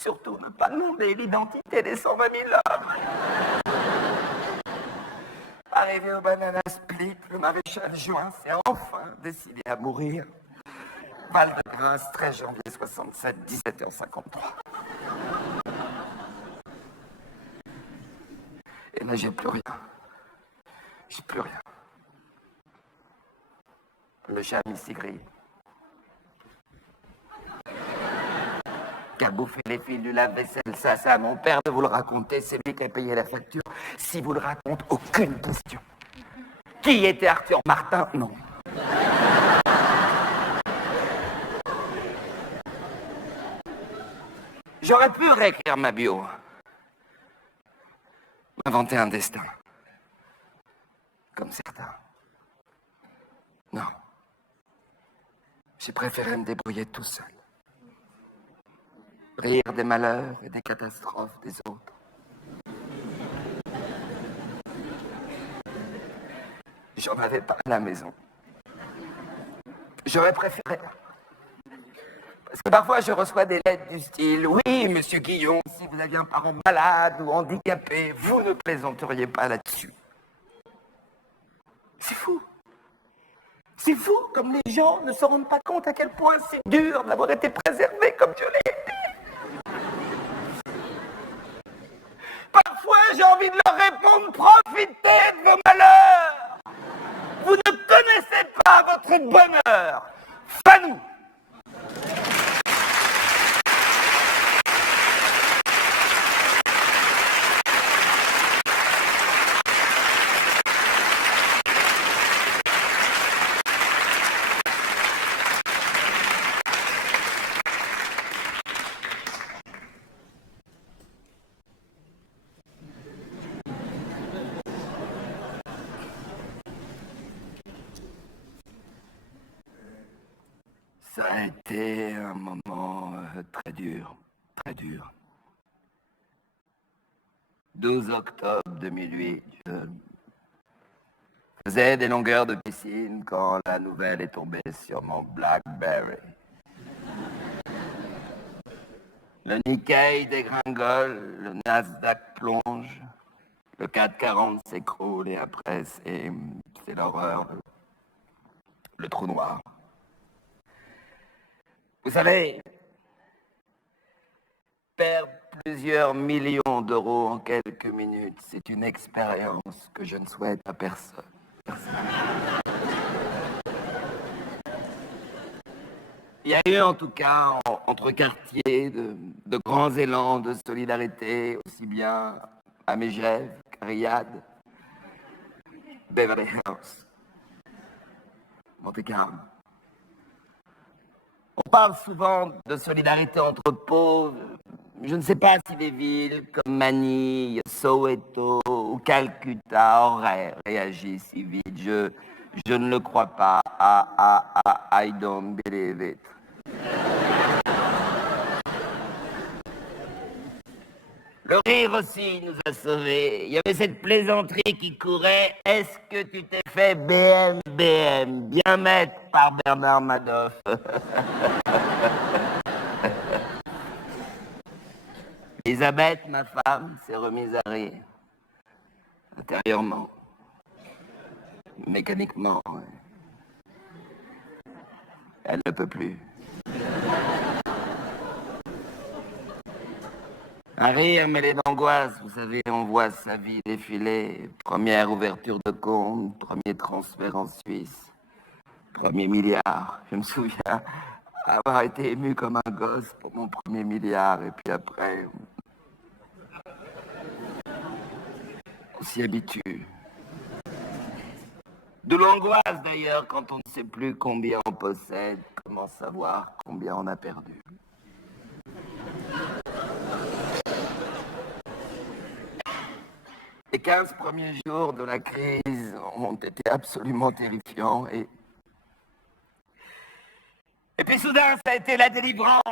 Surtout ne pas demander l'identité des 120 000 hommes. Arrivé au Banana Split, le maréchal Juin s'est enfin décidé à mourir. Val-de-Grâce, 13 janvier 67, 17h53. Et là, j'ai plus rien. J'ai plus rien. Le chat a mis ses grilles. Qui a bouffé les fils du lave-vaisselle, ça, c'est à mon père de vous le raconter, c'est lui qui a payé la facture. Si vous le raconte, aucune question. Qui était Arthur Martin? Non. J'aurais pu réécrire ma bio. M'inventer un destin. Comme certains. Non. J'ai préféré me débrouiller tout seul. Rire des malheurs et des catastrophes des autres. J'en avais pas à la maison. J'aurais préféré. Parce que parfois je reçois des lettres du style « Oui, monsieur Guillon, si vous aviez un parent malade ou handicapé, vous ne plaisanteriez pas là-dessus. » C'est fou. C'est fou, comme les gens ne se rendent pas compte à quel point c'est dur d'avoir été préservé comme je l'ai été. Parfois, j'ai envie de leur répondre, profitez de vos malheurs. Vous ne connaissez pas votre bonheur. Fanou. Ça a été un moment très dur, très dur. 12 octobre 2008, je faisais des longueurs de piscine quand la nouvelle est tombée sur mon BlackBerry. Le Nikkei dégringole, le Nasdaq plonge, le 440 s'écroule et après c'est l'horreur, le trou noir. Vous savez, perdre plusieurs millions d'euros en quelques minutes, c'est une expérience que je ne souhaite à personne. Il y a eu en tout cas, entre quartiers, de grands élans de solidarité, aussi bien à Megève qu'à Riyad, Beverly Hills, Monte-Carlo. On parle souvent de solidarité entre pauvres. Je ne sais pas si des villes comme Manille, Soweto ou Calcutta auraient réagi si vite. Je ne le crois pas. I don't believe it. Le rire aussi nous a sauvés. Il y avait cette plaisanterie qui courait. Est-ce que tu t'es fait BM, bien mettre par Bernard Madoff? Elisabeth, ma femme, s'est remise à rire. Intérieurement. Mécaniquement. Ouais. Elle ne peut plus. Un rire mêlé d'angoisse, vous savez, on voit sa vie défiler. Première ouverture de compte, premier transfert en Suisse, premier milliard. Je me souviens avoir été ému comme un gosse pour mon premier milliard, et puis après, on s'y habitue. De l'angoisse d'ailleurs, quand on ne sait plus combien on possède, comment savoir combien on a perdu. Les 15 premiers jours de la crise ont été absolument terrifiants et puis soudain, ça a été la délivrance.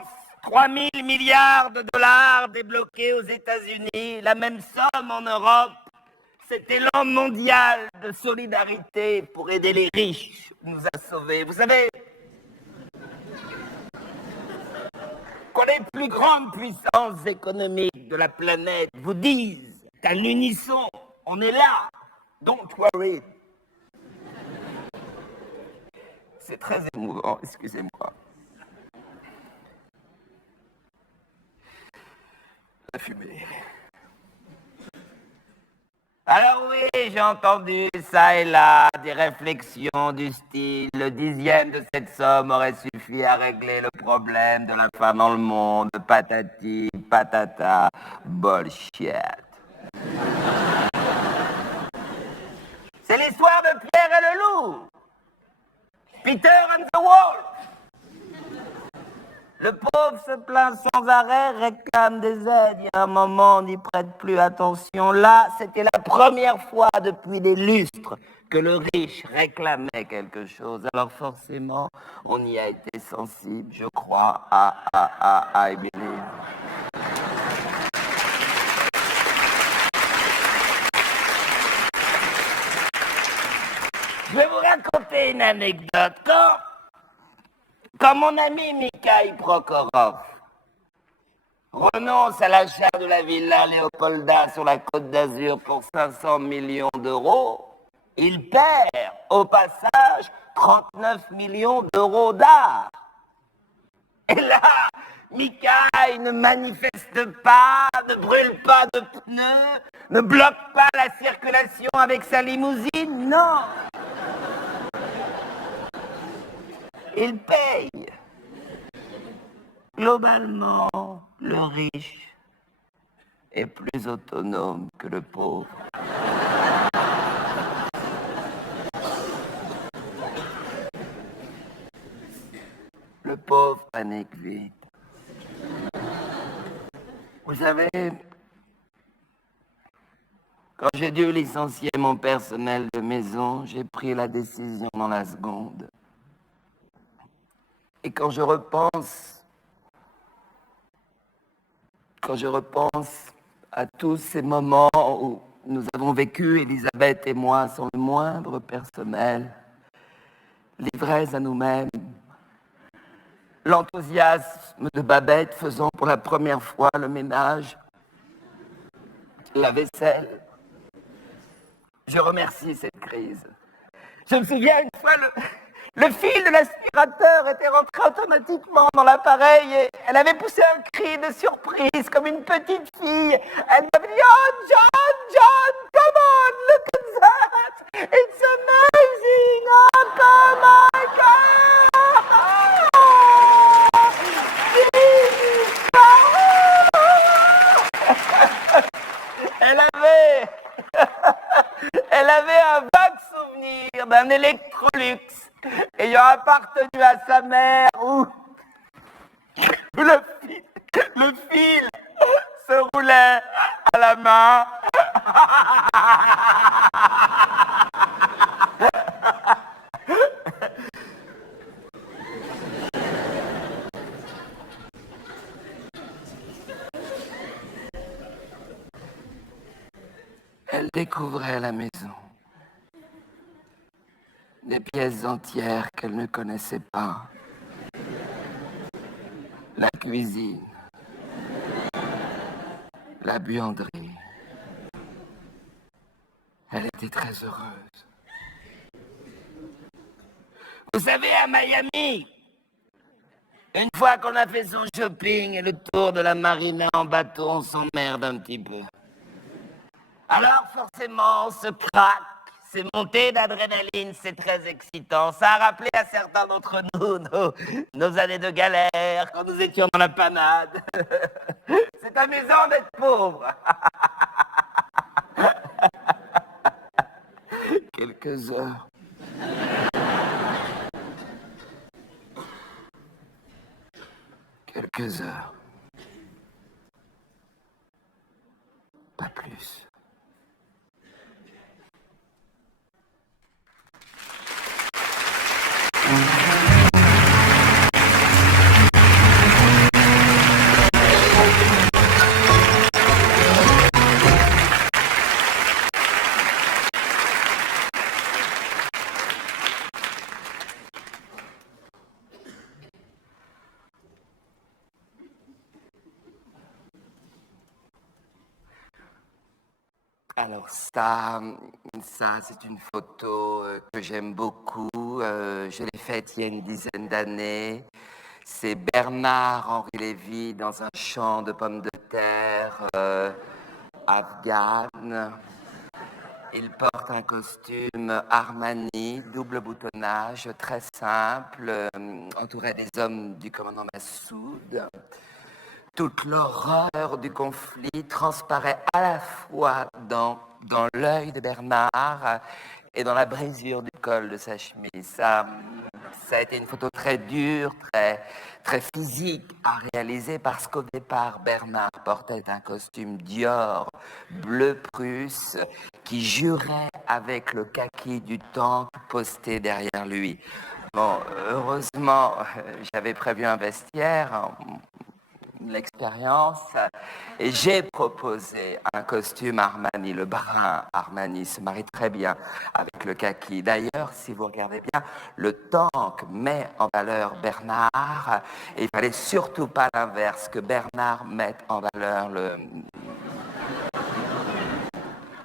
3 000 milliards de dollars débloqués aux États-Unis, la même somme en Europe. Cet élan mondial de solidarité pour aider les riches nous a sauvés. Vous savez, quand les plus grandes puissances économiques de la planète vous disent qu'à l'unisson, on est là, don't worry. C'est très émouvant, excusez-moi. La fumée. Alors oui, j'ai entendu ça et là des réflexions du style le 10e de cette somme aurait suffi à régler le problème de la faim dans le monde, patati, patata, bullshit. C'est l'histoire de Pierre et le loup, Peter and the Wolf. Le pauvre se plaint sans arrêt, réclame des aides. Il y a un moment, on n'y prête plus attention. Là, c'était la première fois depuis des lustres que le riche réclamait quelque chose. Alors forcément, on y a été sensible, je crois, I believe. Je vais vous raconter une anecdote. Quand mon ami Mikhail Prokhorov renonce à l'achat de la villa Léopolda sur la Côte d'Azur pour 500 millions d'euros, il perd au passage 39 millions d'euros d'art. Et là, Mikhail ne manifeste pas, ne brûle pas de pneus, ne bloque pas la circulation avec sa limousine, non. Il paye. Globalement, le riche est plus autonome que le pauvre. Le pauvre panique vite. Vous savez, quand j'ai dû licencier mon personnel de maison, j'ai pris la décision dans la seconde. Et quand je repense à tous ces moments où nous avons vécu, Elisabeth et moi, sans le moindre personnel, livrés à nous-mêmes, l'enthousiasme de Babette faisant pour la première fois le ménage, la vaisselle. Je remercie cette crise. Je me souviens une fois, le fil de l'aspirateur était rentré automatiquement dans l'appareil et elle avait poussé un cri de surprise comme une petite fille. Elle m'avait dit « Oh, John, come on, look at that! It's amazing! Oh, my God! Elle avait un vague souvenir d'un Electrolux ayant appartenu à sa mère où le fil se roulait à la main. Elle découvrait la maison. Des pièces entières qu'elle ne connaissait pas. La cuisine. La buanderie. Elle était très heureuse. Vous savez, à Miami, une fois qu'on a fait son shopping et le tour de la marina en bateau, on s'emmerde un petit peu. Alors forcément, on se craque, c'est montée d'adrénaline, c'est très excitant. Ça a rappelé à certains d'entre nous nos années de galère, quand nous étions dans la panade. C'est amusant d'être pauvre. Quelques heures. Quelques heures. Pas plus. Alors ça c'est une photo que j'aime beaucoup. Je l'ai faite il y a une dizaine d'années. C'est Bernard-Henri Lévy dans un champ de pommes de terre afghane. Il porte un costume Armani, double boutonnage, très simple, entouré des hommes du commandant Massoud. Toute l'horreur du conflit transparaît à la fois dans l'œil de Bernard et dans la brisure du col de sa chemise. Ça a été une photo très dure, très physique à réaliser parce qu'au départ, Bernard portait un costume Dior bleu Prusse qui jurait avec le kaki du tank posté derrière lui. Bon, heureusement, j'avais prévu un vestiaire, l'expérience, et j'ai proposé un costume Armani, le brun Armani se marie très bien avec le kaki. D'ailleurs, si vous regardez bien, le tank met en valeur Bernard, et il fallait surtout pas l'inverse, que Bernard mette en valeur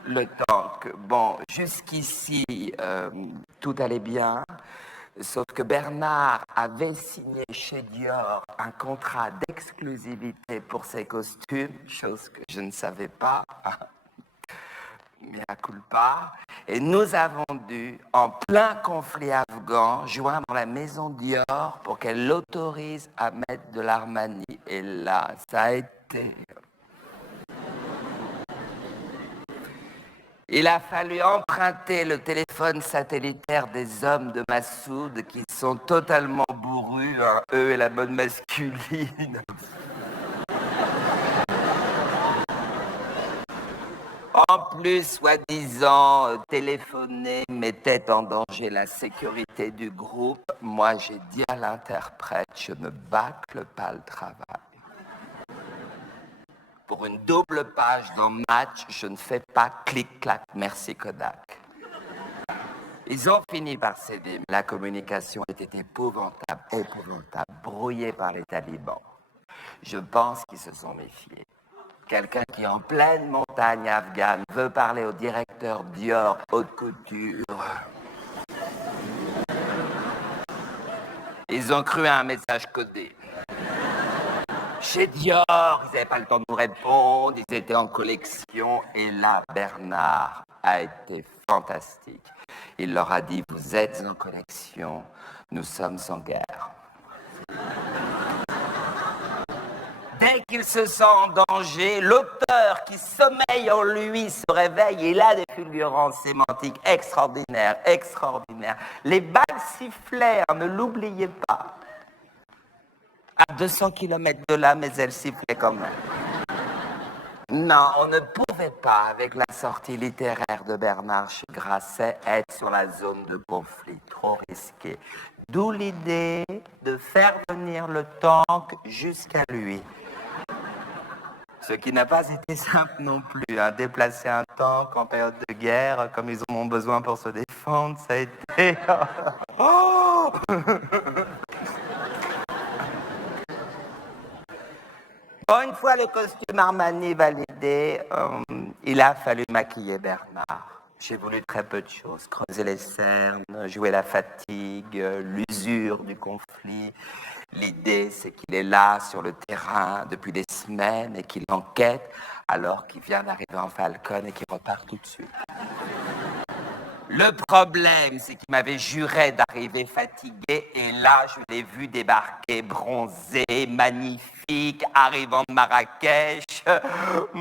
le tank. Bon, jusqu'ici, tout allait bien. Sauf que Bernard avait signé chez Dior un contrat d'exclusivité pour ses costumes, chose que je ne savais pas, mais à culpa. Et nous avons dû, en plein conflit afghan, joindre la maison Dior pour qu'elle l'autorise à mettre de l'Armani. Et là, ça a été... Il a fallu emprunter le téléphone satellitaire des hommes de Massoud qui sont totalement bourrus, hein, eux et la mode masculine. En plus, soi-disant, téléphoner mettait en danger la sécurité du groupe. Moi, j'ai dit à l'interprète, je ne bâcle pas le travail. Pour une double page dans Match, je ne fais pas clic-clac, merci Kodak. Ils ont fini par céder, mais la communication était épouvantable, brouillée par les talibans. Je pense qu'ils se sont méfiés. Quelqu'un qui, en pleine montagne afghane, veut parler au directeur Dior, haute couture. Ils ont cru à un message codé. Chez Dior, ils n'avaient pas le temps de nous répondre, ils étaient en collection, et là, Bernard a été fantastique. Il leur a dit, vous êtes en collection, nous sommes en guerre. Dès qu'il se sent en danger, l'auteur qui sommeille en lui se réveille, et il a des fulgurances sémantiques extraordinaires. Les balles sifflaient, ne l'oubliez pas. À 200 km de là, mais elles sifflaient quand même. Non, on ne pouvait pas, avec la sortie littéraire de Bernard chez Grasset, être sur la zone de conflit, trop risqué. D'où l'idée de faire venir le tank jusqu'à lui. Ce qui n'a pas été simple non plus. Déplacer un tank en période de guerre, comme ils en ont besoin pour se défendre, ça a été... Oh Bon, une fois le costume Armani validé, il a fallu maquiller Bernard. J'ai voulu très peu de choses. Creuser les cernes, jouer la fatigue, l'usure du conflit. L'idée, c'est qu'il est là, sur le terrain, depuis des semaines, et qu'il enquête, alors qu'il vient d'arriver en Falcon et qu'il repart tout de suite. Le problème, c'est qu'il m'avait juré d'arriver fatigué, et là, je l'ai vu débarquer bronzé, magnifique, arrivant de Marrakech.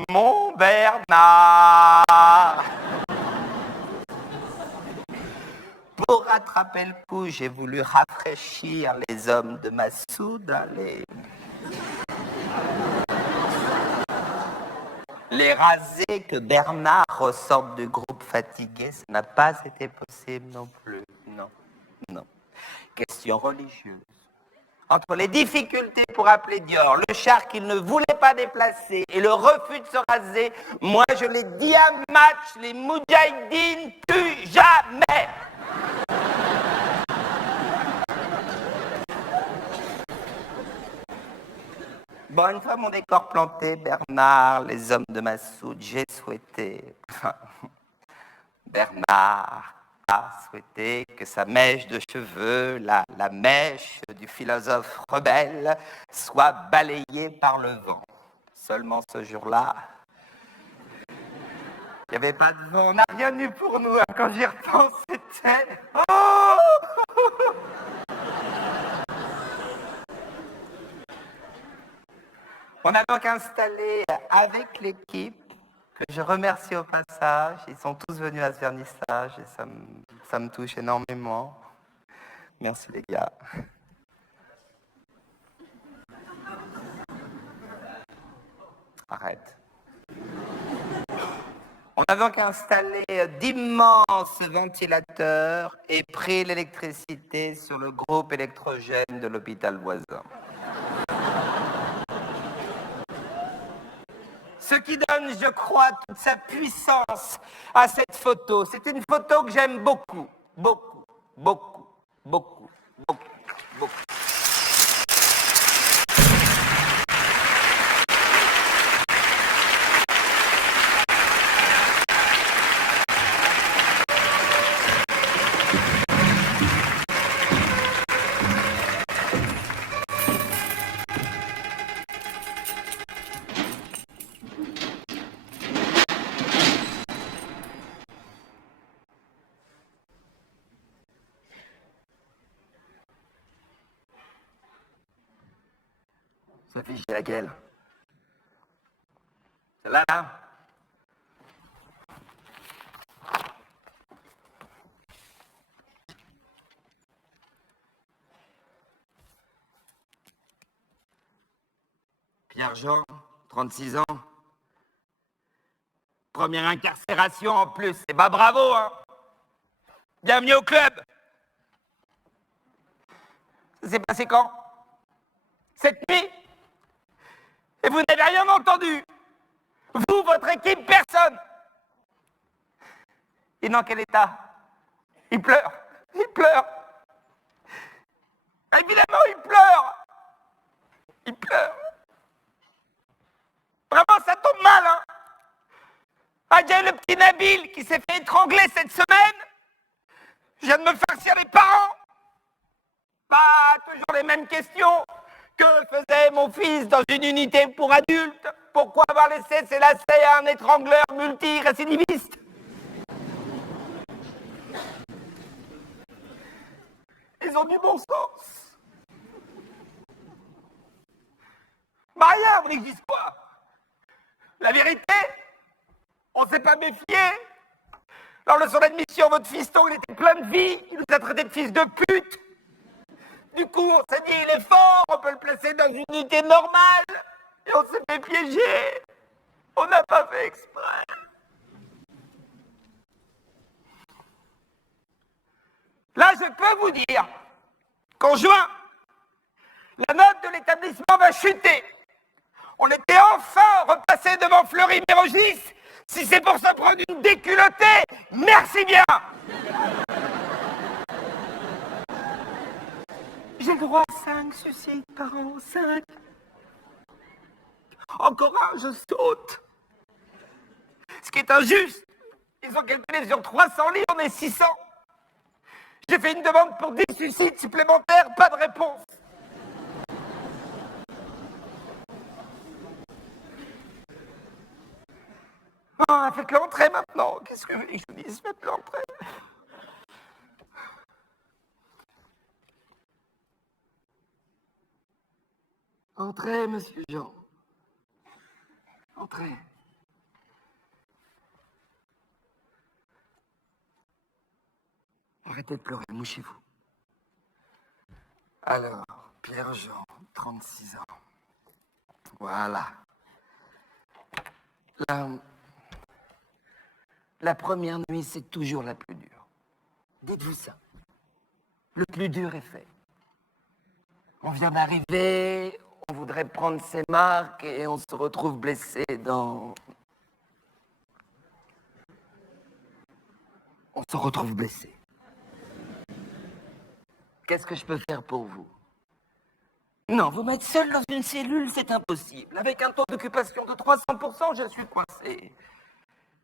Mon Bernard! Pour rattraper le coup, j'ai voulu rafraîchir les hommes de Massoud, les raser, que Bernard ressorte du groupe fatigué, ça n'a pas été possible non plus. Non. Question religieuse. Entre les difficultés pour appeler Dior, le char qu'il ne voulait pas déplacer et le refus de se raser, moi je l'ai dit à Match, les Moudjahidines tuent jamais. Bon, une fois mon décor planté, Bernard, les hommes de Massoud, j'ai souhaité... Bernard a souhaité que sa mèche de cheveux, la mèche du philosophe rebelle, soit balayée par le vent. Seulement ce jour-là, il n'y avait pas de vent, on n'a rien eu pour nous. Quand j'y repense, c'était... Oh on a donc installé avec l'équipe, que je remercie au passage, ils sont tous venus à ce vernissage et ça me touche énormément. Merci les gars. Arrête. On a donc installé d'immenses ventilateurs et pris l'électricité sur le groupe électrogène de l'hôpital voisin. Ce qui donne, je crois, toute sa puissance à cette photo. C'est une photo que j'aime beaucoup, beaucoup, beaucoup, beaucoup, beaucoup, beaucoup. Sophie, c'est laquelle? Celle-là, là? Pierre-Jean, 36 ans. Première incarcération en plus. C'est pas bravo, hein? Bienvenue au club. Ça s'est passé quand? Cette nuit? Et vous n'avez rien entendu? Vous, votre équipe, personne? Et dans quel état? Il pleure. Il pleure. Évidemment, il pleure. Il pleure. Vraiment, ça tombe mal, hein? Ah, il y a le petit Nabil qui s'est fait étrangler cette semaine. Je viens de me farcir les parents. Bah, toujours les mêmes questions. Que faisait mon fils dans une unité pour adultes? Pourquoi avoir laissé ses lacets à un étrangleur multirécidiviste? Ils ont du bon sens. Bah rien, vous n'existe pas. La vérité, on s'est pas méfié. Lors de son admission, votre fiston, il était plein de vie. Il nous a traité de fils de pute. Du coup, on s'est dit, il est fort, on peut le placer dans une unité normale. Et on s'est fait piéger. On n'a pas fait exprès. Là, je peux vous dire qu'en juin, la note de l'établissement va chuter. On était enfin repassé devant Fleury-Mérogis. Si c'est pour se prendre une déculottée, merci bien. J'ai le droit à 5 suicides par an, 5. Encore un, je saute. Ce qui est injuste, ils ont calculé sur 300 lits, on est 600. J'ai fait une demande pour 10 suicides supplémentaires, pas de réponse. Ah, faites l'entrée maintenant. Qu'est-ce que vous voulez que je vous dise? Faites l'entrée. Entrez, monsieur Jean. Entrez. Arrêtez de pleurer, mouchez-vous. Alors, Pierre-Jean, 36 ans. Voilà. La première nuit, c'est toujours la plus dure. Dites-vous ça. Le plus dur est fait. On vient d'arriver, on voudrait prendre ses marques et on se retrouve blessé dans... On se retrouve blessé. Qu'est-ce que je peux faire pour vous? Non, vous mettre seul dans une cellule, c'est impossible. Avec un taux d'occupation de 300%, je suis coincé.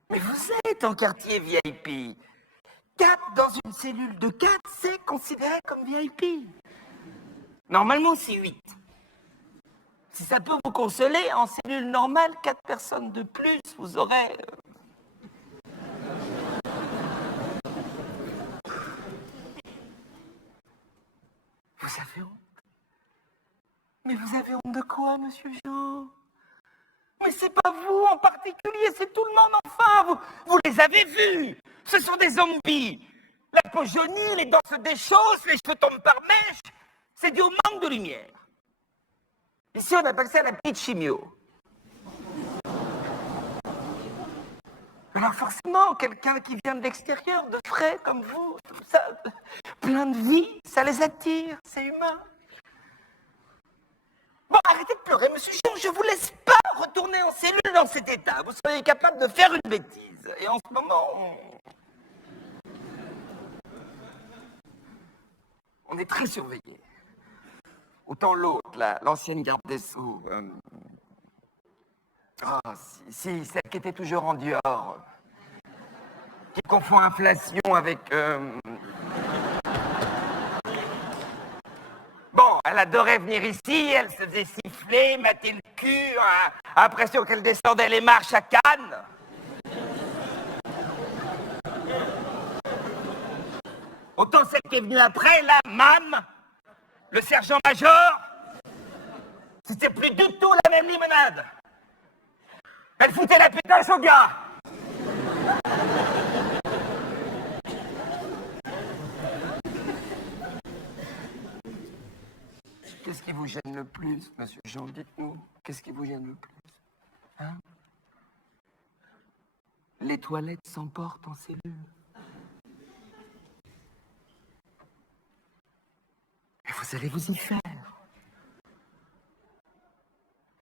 Mais vous êtes en quartier VIP. 4 dans une cellule de 4, c'est considéré comme VIP. Normalement, c'est 8. Si ça peut vous consoler, en cellule normale, 4 personnes de plus, vous aurez... Vous avez honte? Mais vous avez honte de quoi, monsieur Jean? Mais c'est pas vous en particulier, c'est tout le monde enfin. Vous les avez vus. Ce sont des zombies. La peau jaunie, les dents se déchaussent, les cheveux tombent par mèche. C'est dû au manque de lumière. Ici, on appelle ça la petite chimio. Alors forcément, quelqu'un qui vient de l'extérieur, de frais comme vous, ça, plein de vie, ça les attire, c'est humain. Bon, arrêtez de pleurer, monsieur Jean, je vous laisse pas retourner en cellule dans cet état. Vous seriez capable de faire une bêtise. Et en ce moment, on est très surveillé. Autant l'autre, l'ancienne garde des Sceaux. Si, celle qui était toujours en Dior. Qui confond inflation avec... Bon, elle adorait venir ici, elle se faisait siffler, mater le cul, impression qu'elle descendait les marches à Cannes. Autant celle qui est venue après, là, Mam, le sergent-major, c'était plus du tout la même limonade. Elle foutait la pétasse au gars. Qu'est-ce qui vous gêne le plus, monsieur Jean? Dites-nous, qu'est-ce qui vous gêne le plus? Hein? Les toilettes s'emportent en cellule. Et vous allez vous y faire.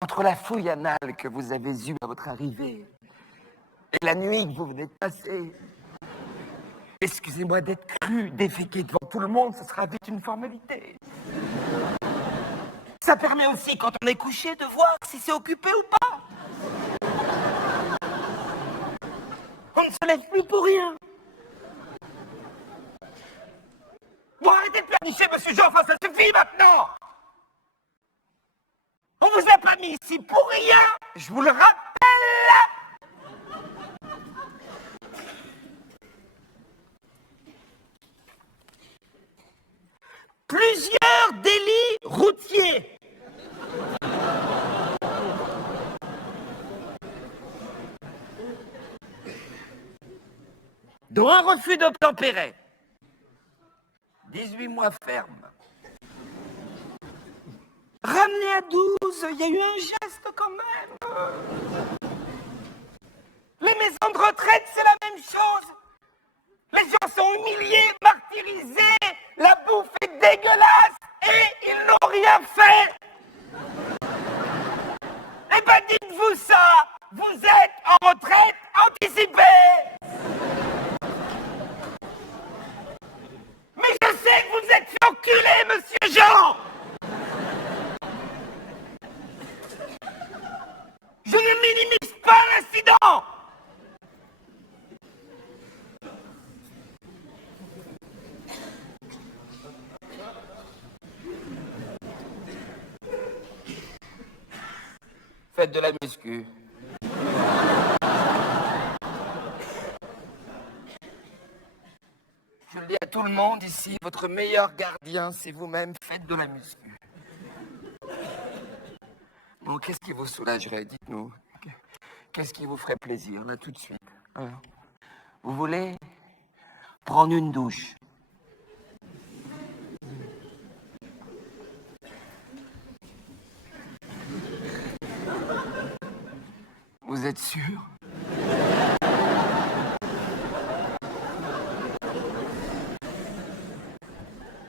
Entre la fouille anale que vous avez eue à votre arrivée et la nuit que vous venez de passer, excusez-moi d'être cru, déféqué devant tout le monde, ce sera vite une formalité. Ça permet aussi, quand on est couché, de voir si c'est occupé ou pas. On ne se lève plus pour rien. Bon, arrêtez de pleurnicher, monsieur Jean, enfin, ça suffit maintenant. On vous a pas mis ici pour rien, je vous le rappelle. Plusieurs délits routiers. Dont un refus d'obtempérer. 18 mois ferme. Ramené à 12, il y a eu un geste quand même. Les maisons de retraite, c'est la même chose. Les gens sont humiliés, martyrisés, la bouffe est dégueulasse et ils n'ont rien fait. Eh ben dites-vous ça, vous êtes en retraite anticipée. Mais je sais que vous êtes fait enculer, monsieur Jean. Je ne minimise pas l'incident. Faites de la muscu. Je le dis à tout le monde ici, votre meilleur gardien, c'est vous-même, faites de la muscu. Bon, qu'est-ce qui vous soulagerait, dites-nous? Qu'est-ce qui vous ferait plaisir, là, tout de suite? Alors, vous voulez prendre une douche? Vous êtes sûr?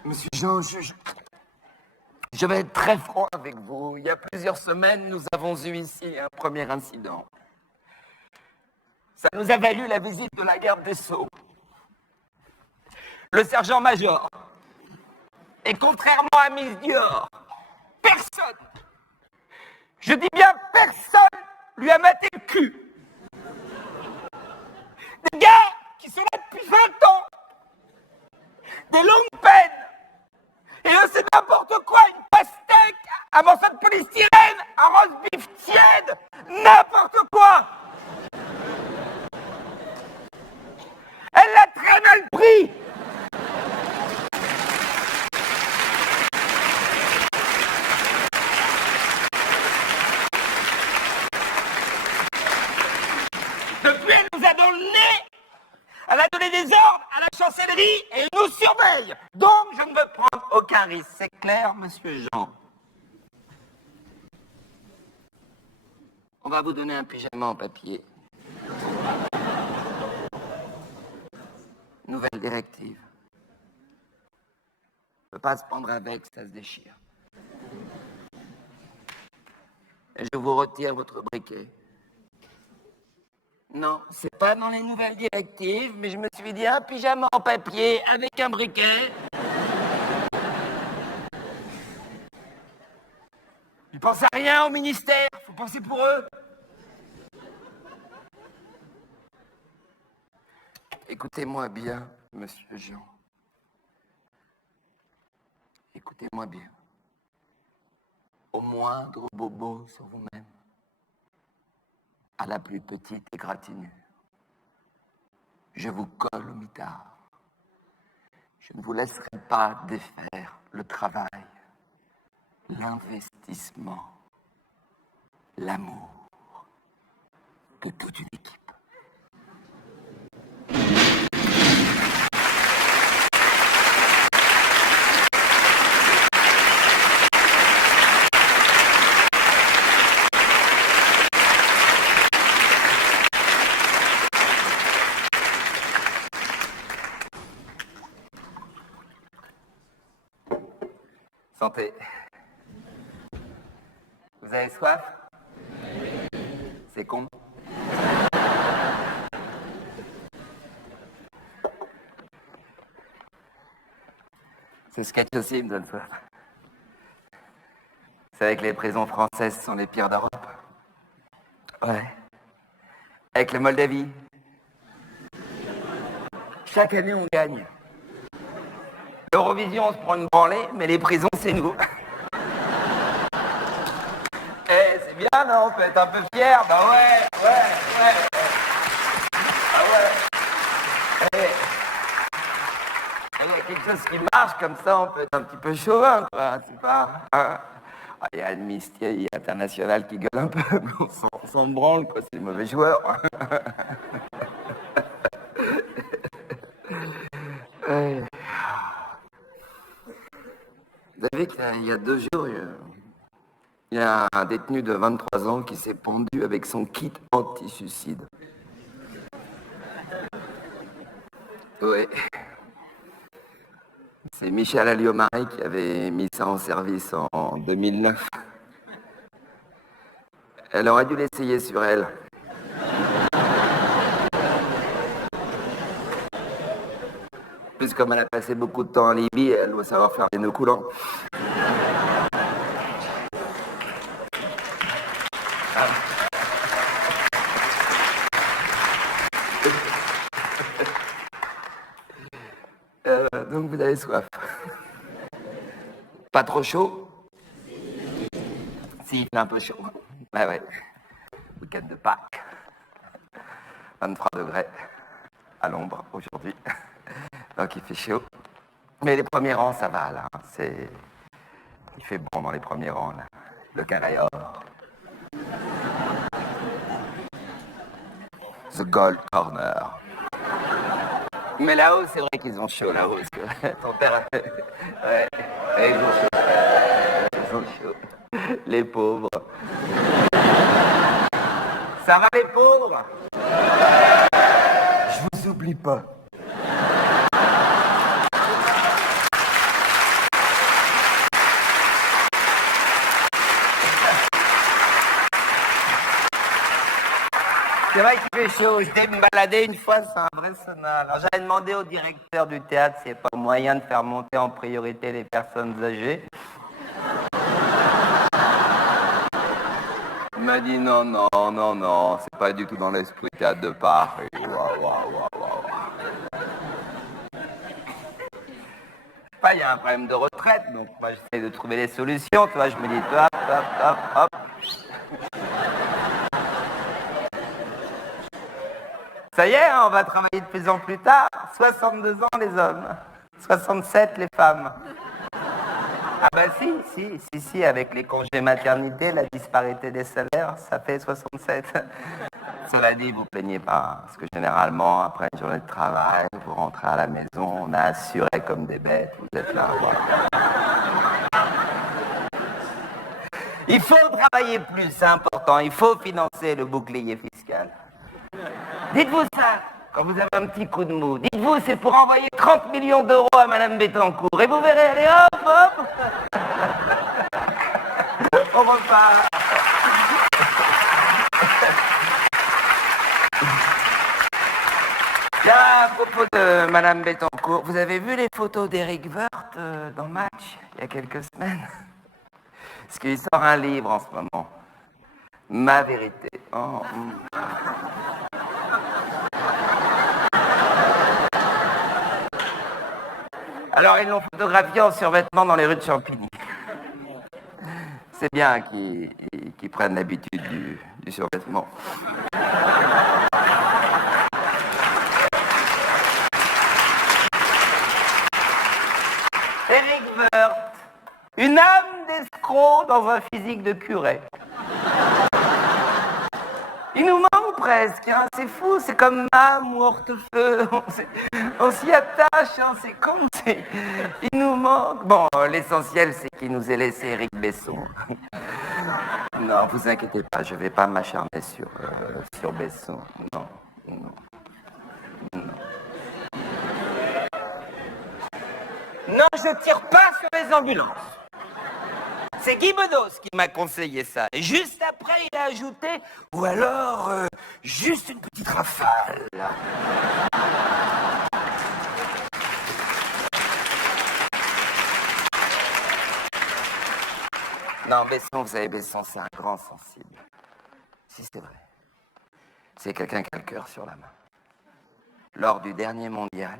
Monsieur Jean, je vais être très franc avec vous. Il y a plusieurs semaines, nous avons eu ici un premier incident. Ça nous a valu la visite de la garde des Sceaux. Le sergent-major. Et contrairement à Miss Dior, personne, je dis bien personne, lui a maté le cul. Des gars qui sont là depuis 20 ans, des longues peines, et eux c'est n'importe quoi, une pastèque, un morceau de polystyrène, un roast-beef tiède, n'importe quoi. Elle l'a très mal pris. Depuis, elle nous a dans le nez. Elle a donné des ordres à la chancellerie et elle nous surveille. Donc, je ne veux prendre aucun risque. C'est clair, monsieur Jean? On va vous donner un pyjama en papier. Nouvelle directive. On ne peut pas se prendre avec, ça se déchire. Et je vous retire votre briquet. Non, c'est pas dans les nouvelles directives, mais je me suis dit un pyjama en papier avec un briquet. Ils pensent à rien au ministère, faut penser pour eux. Écoutez-moi bien, monsieur Jean. Écoutez-moi bien. Au moindre bobo sur vous-même, à la plus petite égratignure, je vous colle au mitard. Je ne vous laisserai pas défaire le travail, l'investissement, l'amour de toute une équipe. Santé. Vous avez soif? C'est con. Ce sketch aussi me donne soif. C'est vrai que les prisons françaises sont les pires d'Europe. Ouais. Avec la Moldavie. Chaque année, on gagne. L'Eurovision, on se prend une branlée, mais les prisons, c'est nous. Eh, c'est bien, non? On peut être un peu fier. Bah ouais. Ah ouais. Eh. Il y a quelque chose qui marche comme ça, on peut être un petit peu chauvin, quoi. C'est pas... Hein? Ah, il y a Amnesty International qui gueule un peu, mais on s'en branle, quoi. C'est des mauvais joueurs. Ouais. Vous savez qu'il y a 2 jours, il y a un détenu de 23 ans qui s'est pendu avec son kit anti-suicide. Oui. C'est Michel Alliot-Marie qui avait mis ça en service en 2009. Elle aurait dû l'essayer sur elle. En plus, comme elle a passé beaucoup de temps en Libye, elle doit savoir faire des nœuds coulants. Donc vous avez soif. Pas trop chaud? Si, il fait un peu chaud. Ouais. Week-end de Pâques. 23 degrés à l'ombre aujourd'hui. Donc il fait chaud. Mais les premiers rangs, ça va là. Il fait bon dans les premiers rangs là. Le carré or. The Gold Corner. Mais là-haut, c'est vrai qu'ils ont chaud là-haut. Parce que ton père a fait... Ouais, ils ont chaud. Ils ont chaud. Les pauvres. Ça va les pauvres? Je vous oublie pas. C'est vrai qu'il fait chaud. J'étais me balader une fois, c'est un vrai sauna. Alors j'avais demandé au directeur du théâtre s'il n'y avait pas moyen de faire monter en priorité les personnes âgées. m'a dit non, non, non, non, c'est pas du tout dans l'esprit théâtre de Paris. Waouh, waouh, waouh, waouh. Enfin, il y a un problème de retraite, donc moi j'essaie de trouver des solutions, tu vois, je me dis hop, hop, hop, hop. Ça y est, hein, on va travailler de plus en plus tard. 62 ans les hommes, 67 les femmes. Ah bah si, avec les congés maternité, la disparité des salaires, ça fait 67. Cela dit, vous plaignez pas, parce que généralement, après une journée de travail, vous rentrez à la maison, on a assuré comme des bêtes, vous êtes là. Voilà. Il faut travailler plus, c'est important, il faut financer le bouclier fiscal. Dites-vous ça, quand vous avez un petit coup de mou, dites-vous c'est pour envoyer 30 millions d'euros à Madame Bettencourt, et vous verrez, allez hop, hop. On repart. Tiens, à propos de Madame Bettencourt, vous avez vu les photos d'Éric Woerth dans Match, il y a quelques semaines? Parce qu'il sort un livre en ce moment. Ma vérité. Oh. Alors, ils l'ont photographié en survêtement dans les rues de Champigny. C'est bien qu'ils prennent l'habitude du survêtement. Éric Woerth, une âme d'escroc dans un physique de curé. Il nous manque presque, hein, c'est fou, c'est comme Mame ou Hortefeux, on s'y attache, hein, c'est con, il nous manque. Bon, l'essentiel c'est qu'il nous ait laissé Éric Besson. Non, vous inquiétez pas, je vais pas m'acharner sur Besson, non, non, non. Non, je tire pas sur les ambulances. C'est Guy Bedos qui m'a conseillé ça. Et juste après, il a ajouté, ou alors, juste une petite rafale. Non, Besson, vous savez, Besson, c'est un grand sensible. Si, c'est vrai. C'est quelqu'un qui a le cœur sur la main. Lors du dernier mondial,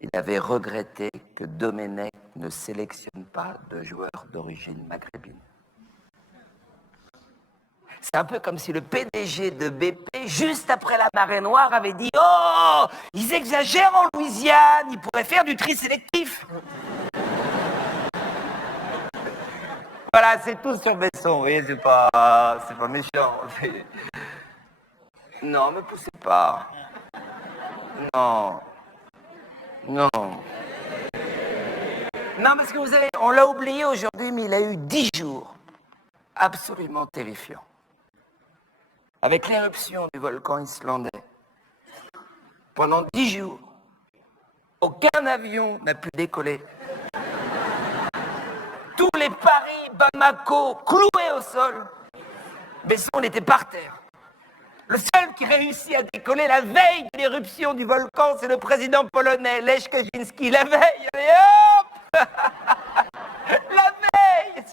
il avait regretté que Domenech ne sélectionne pas de joueurs d'origine maghrébine. C'est un peu comme si le PDG de BP, juste après la marée noire, avait dit « Oh, ils exagèrent en Louisiane, ils pourraient faire du tri sélectif !» Voilà, c'est tout sur Besson, vous voyez, c'est pas méchant. Non, me poussez pas. Non. Non. Non, parce que vous savez, on l'a oublié aujourd'hui, mais il a eu 10 jours absolument terrifiants. Avec l'éruption du volcan islandais, pendant 10 jours, aucun avion n'a pu décoller. Tous les Paris, Bamako, cloués au sol. Besson était par terre. Le seul qui réussit à décoller la veille de l'éruption du volcan, c'est le président polonais, Lech Kaczynski. La veille, allez hop. La veille.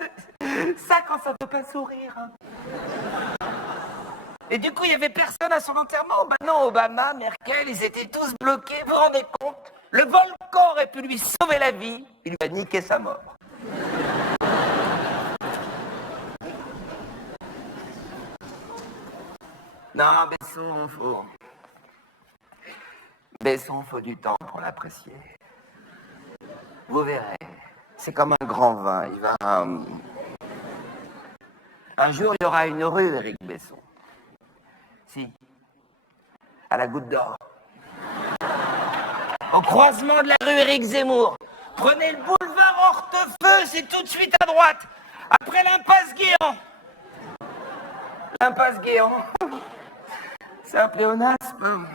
Ça, quand ça ne peut pas sourire. Hein. Et du coup, il n'y avait personne à son enterrement. Ben non, Obama, Merkel, ils étaient tous bloqués. Vous vous rendez compte? Le volcan aurait pu lui sauver la vie. Il lui a niqué sa mort. Non, Besson, faut du temps pour l'apprécier. Vous verrez, c'est comme un grand vin. Un jour, il y aura une rue, Éric Besson. Si, à la Goutte d'Or. Au croisement de la rue Éric Zemmour. Prenez le boulevard Hortefeux, c'est tout de suite à droite. Après l'impasse Guéant. L'impasse Guéant. C'est un pléonasme.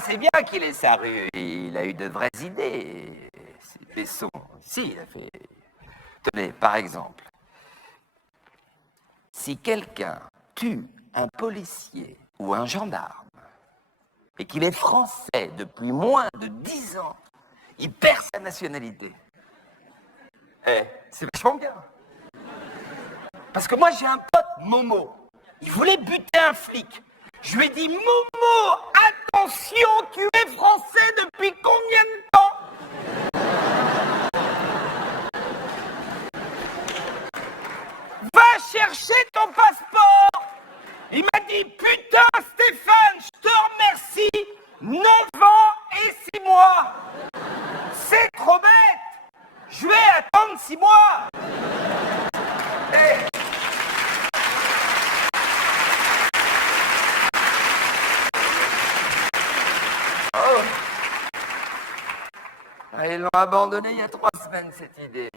C'est bien qu'il ait sa rue. Il a eu de vraies idées. Besson, si, il a fait... Tenez, par exemple, si quelqu'un tue un policier ou un gendarme, et qu'il est français depuis moins de 10 ans, il perd sa nationalité. C'est vachement bien. Parce que moi, j'ai un pote, Momo. Il voulait buter un flic. Je lui ai dit, Momo, attention, tu es français depuis combien de temps? Va chercher ton passeport. Il m'a dit, putain, Stéphane, je te remercie. 9 ans et 6 mois. C'est trop bête. Je vais attendre 6 mois. Ils l'ont abandonné il y a 3 semaines, cette idée.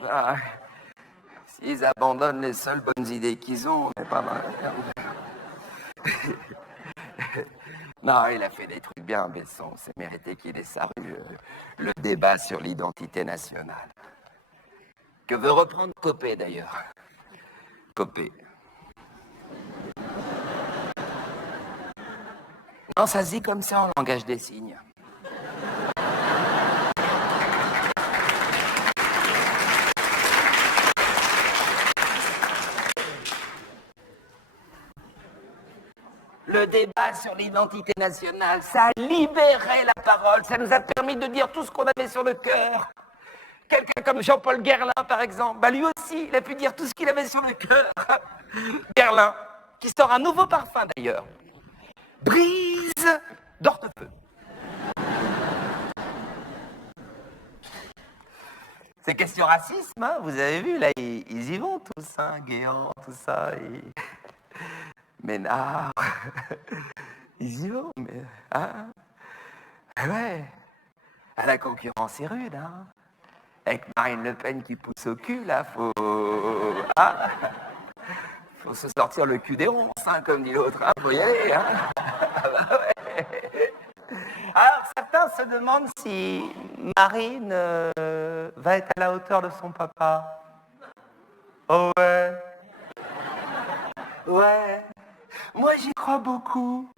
S'ils abandonnent les seules bonnes idées qu'ils ont, on n'est pas mal. Non, il a fait des trucs bien, Besson. C'est mérité qu'il ait sa rue. Le débat sur l'identité nationale. Que veut reprendre Copé, d'ailleurs. Copé. Non, ça se dit comme ça en langage des signes. Le débat sur l'identité nationale, ça a libéré la parole, ça nous a permis de dire tout ce qu'on avait sur le cœur. Quelqu'un comme Jean-Paul Guerlain, par exemple, lui aussi, il a pu dire tout ce qu'il avait sur le cœur. Guerlain, qui sort un nouveau parfum d'ailleurs. Brise d'Hortefeux. C'est question racisme, hein, vous avez vu, là, ils y vont tous, hein, Guéant, tout ça. Ménard, ils y vont, mais... Hein? Ouais, la concurrence est rude, hein. Avec Marine Le Pen qui pousse au cul, là, faut se sortir le cul des ronces, hein, comme dit l'autre, hein, faut y aller, hein. Ouais. Alors, certains se demandent si Marine va être à la hauteur de son papa. Oh ouais. Ouais. Moi, j'y crois beaucoup.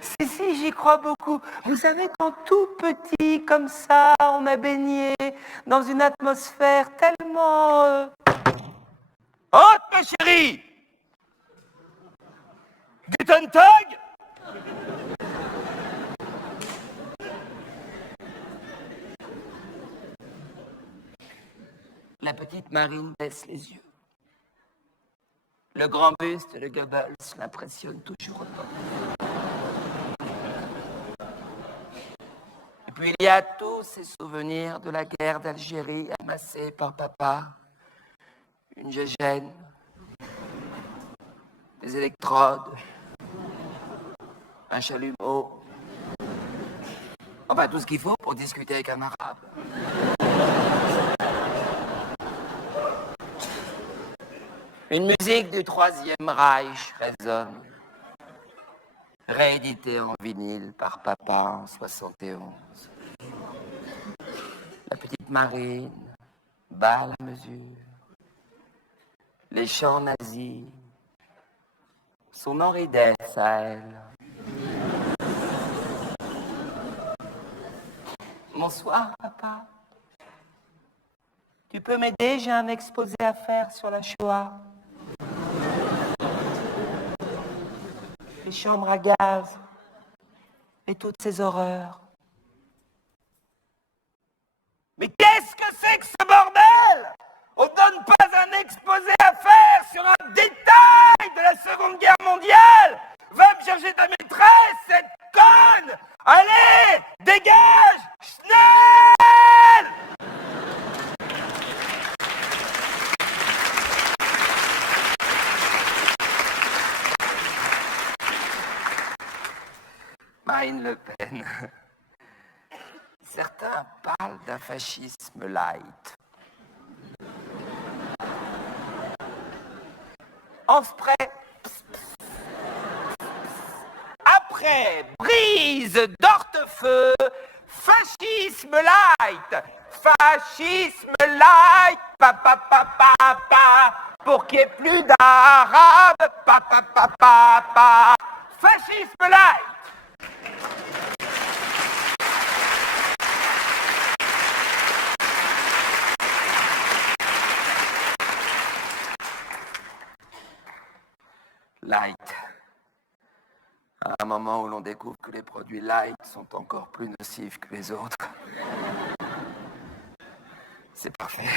Si, j'y crois beaucoup. Vous savez, quand tout petit, comme ça, on a baigné dans une atmosphère tellement... Oh, ma chérie! Guten Tag! La petite Marine baisse les yeux. Le grand buste de Goebbels l'impressionne toujours autant. Et puis il y a tous ces souvenirs de la guerre d'Algérie amassés par papa. Une gégène, des électrodes, un chalumeau. Enfin, tout ce qu'il faut pour discuter avec un arabe. Une musique du Troisième Reich résonne, rééditée en vinyle par papa en 71. La petite Marine bat la mesure. Les chants nazis, son Henri Dess à elle. Bonsoir, papa. Tu peux m'aider, j'ai un exposé à faire sur la Shoah. Les chambres à gaz et toutes ces horreurs. Mais qu'est-ce que c'est que ce bordel? On donne pas un exposé à faire sur un détail de la Seconde Guerre mondiale. Va me chercher ta maîtresse, cette conne. Allez, dégage, Schnell! Marine Le Pen. Certains parlent d'un fascisme light. On se prête. Après brise d'Hortefeux, fascisme light. Fascisme light. Pour qu'il n'y ait plus d'arabes. Fascisme light. Light. À un moment où l'on découvre que les produits light sont encore plus nocifs que les autres. C'est parfait.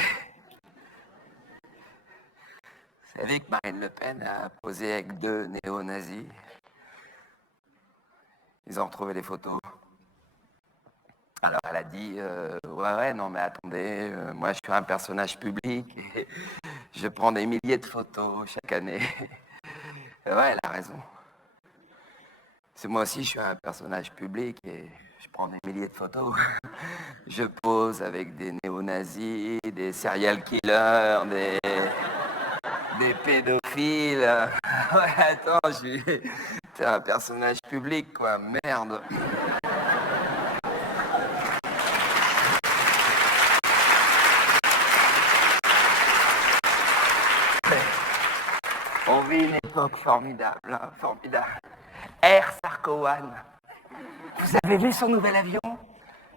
Vous savez que Marine Le Pen a posé avec 2 néo-nazis. Ils ont retrouvé les photos. Alors elle a dit, ouais, non mais attendez, moi je suis un personnage public et je prends des milliers de photos chaque année. Et ouais, elle a raison. C'est moi aussi je suis un personnage public et je prends des milliers de photos. Je pose avec des néo-nazis, des serial killers, des pédophiles. Ouais, attends, t'es un personnage public quoi, merde. On vit une époque formidable, hein, formidable. Air Sarko One. Vous avez vu son nouvel avion?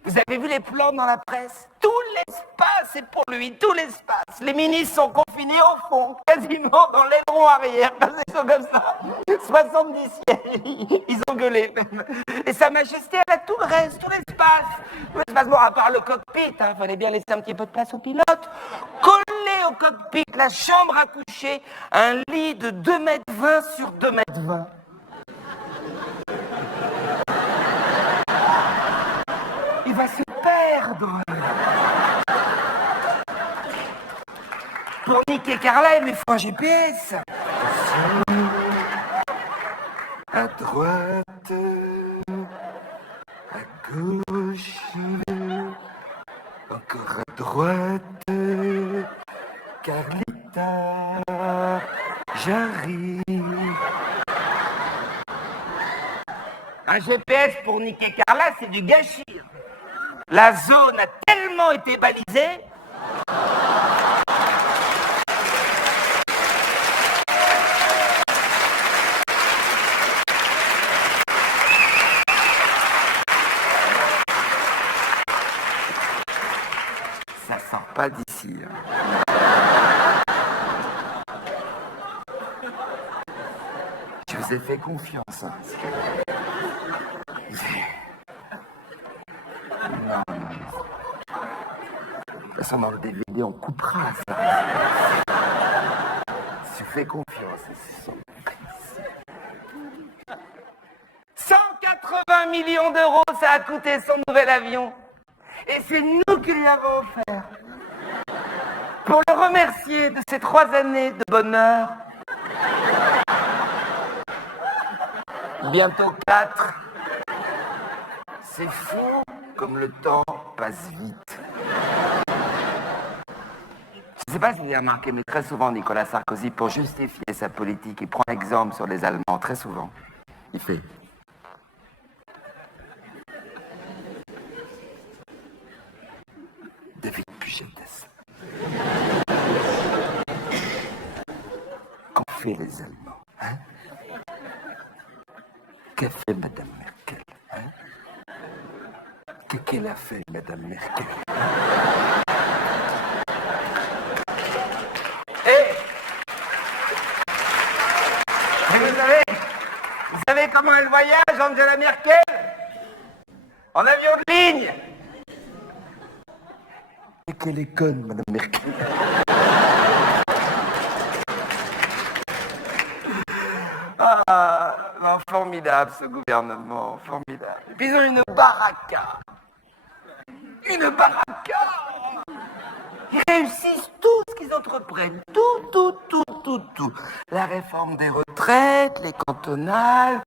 Vous avez vu les plans dans la presse? Tout l'espace est pour lui, tout l'espace. Les ministres sont confinés au fond, quasiment dans l'aileron arrière. Ils sont comme ça. 70 sièges, ils ont gueulé même. Et Sa Majesté, elle a tout le reste, tout l'espace. L'espace, bon, à part le cockpit, hein, fallait bien laisser un petit peu de place au pilote. Collé au cockpit, la chambre à coucher, un lit de 2,20 m sur 2,20 m. Il va se perdre. Pour niquer Carla, il lui faut un GPS. À droite, à gauche, encore à droite. Carlita, j'arrive. Un GPS pour niquer Carla, c'est du gâchis. La zone a tellement été balisée. Ça sort pas d'ici. Je vous ai fait confiance. Hein. Non. De toute façon, dans le DVD, on coupera ça. Je fais confiance. 180 millions d'euros, ça a coûté son nouvel avion. Et c'est nous qui lui avons offert. Pour le remercier de ces 3 années de bonheur. Bientôt 4. C'est fou comme le temps passe vite. Je ne sais pas si vous avez remarqué, mais très souvent, Nicolas Sarkozy, pour justifier sa politique, il prend exemple sur les Allemands, très souvent. Il fait... David Pujadas. Qu'ont fait les Allemands, hein? Qu'a fait Madame Merkel, hein? Qu'elle a fait, Madame Merkel? Vous savez comment elle voyage, Angela Merkel? En avion de ligne. Et qu'elle est conne, Madame Merkel. Ah, non, formidable, ce gouvernement, formidable. Et puis ils ont une baraka. Une baraka. Ils réussissent tout ce qu'ils entreprennent. Tout. La réforme des retraites, les cantonales,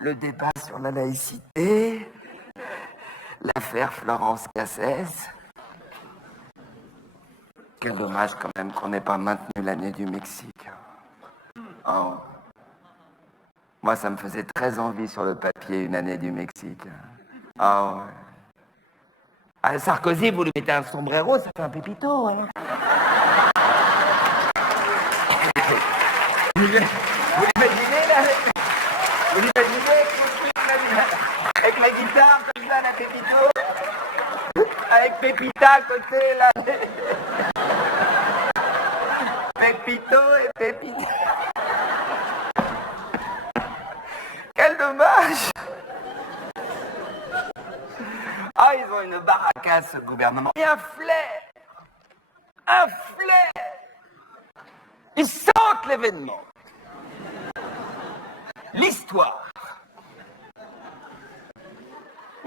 le débat sur la laïcité, l'affaire Florence Cassès. Quel dommage quand même qu'on n'ait pas maintenu l'année du Mexique. Oh. Moi, ça me faisait très envie sur le papier, une année du Mexique. Ah ouais. À Sarkozy, vous lui mettez un sombrero, ça fait un pépito, hein. Vous l'imaginez, là? Vous l'imaginez avec la la guitare comme ça, la Pépito. Avec Pépita à côté, là. Pépito et Pépita. Quel dommage! Ah, ils ont une barracasse, ce gouvernement. Et un flair! Un flair! Ils sentent l'événement. L'histoire.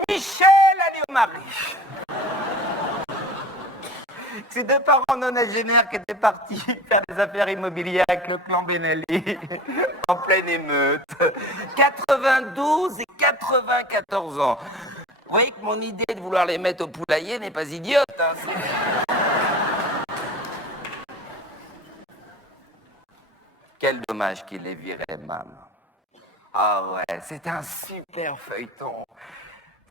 Michel Alliot-Marie. Ses deux parents nonagénaires qui étaient partis faire des affaires immobilières avec le clan Ben Ali en pleine émeute. 92 et 94 ans. Vous voyez que mon idée de vouloir les mettre au poulailler n'est pas idiote. Hein, quel dommage qu'il les virait, maman. Ah ouais, c'était un super feuilleton.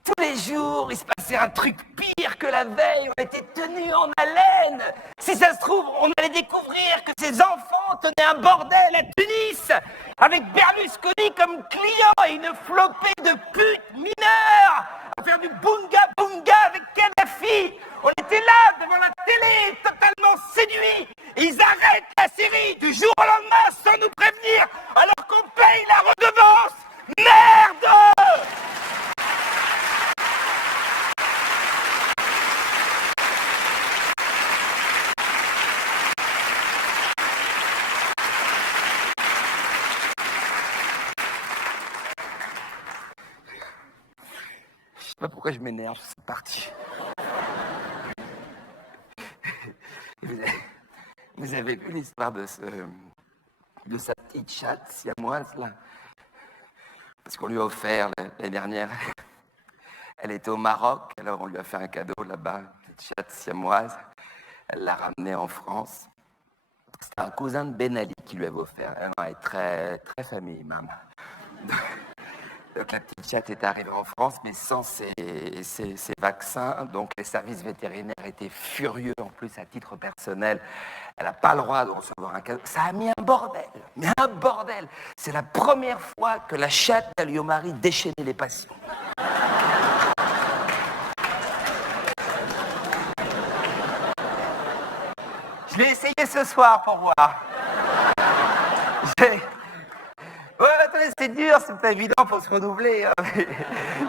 Tous les jours, il se passait un truc pire que la veille. On était tenus en haleine. Si ça se trouve, on allait découvrir que ces enfants tenaient un bordel à Tunis, avec Berlusconi comme client et une flopée de putes mineures à faire du bunga-bunga avec Kadhafi. On était là, devant la télé, totalement séduits. Et ils arrêtent la série du jour au lendemain sans nous prévenir, alors qu'on paye la redevance. Merde! Je sais pas pourquoi je m'énerve, c'est parti. Vous avez vu l'histoire de sa petite chatte siamoise, là? Parce qu'on lui a offert l'année dernière. Elle était au Maroc, alors on lui a fait un cadeau là-bas, une petite chatte siamoise. Elle l'a ramenée en France. C'était un cousin de Ben Ali qui lui avait offert. Elle est très, très famille, maman. Donc la petite chatte est arrivée en France, mais sans ses vaccins. Donc les services vétérinaires étaient furieux, en plus à titre personnel. Elle n'a pas le droit de recevoir un cadeau. Ça a mis un bordel, mais un bordel. C'est la première fois que la chatte d'Alliot-Marie déchaînait les passions. Je l'ai essayé ce soir pour voir. Ouais, attendez, c'est dur, c'est pas évident pour se renouveler. Hein.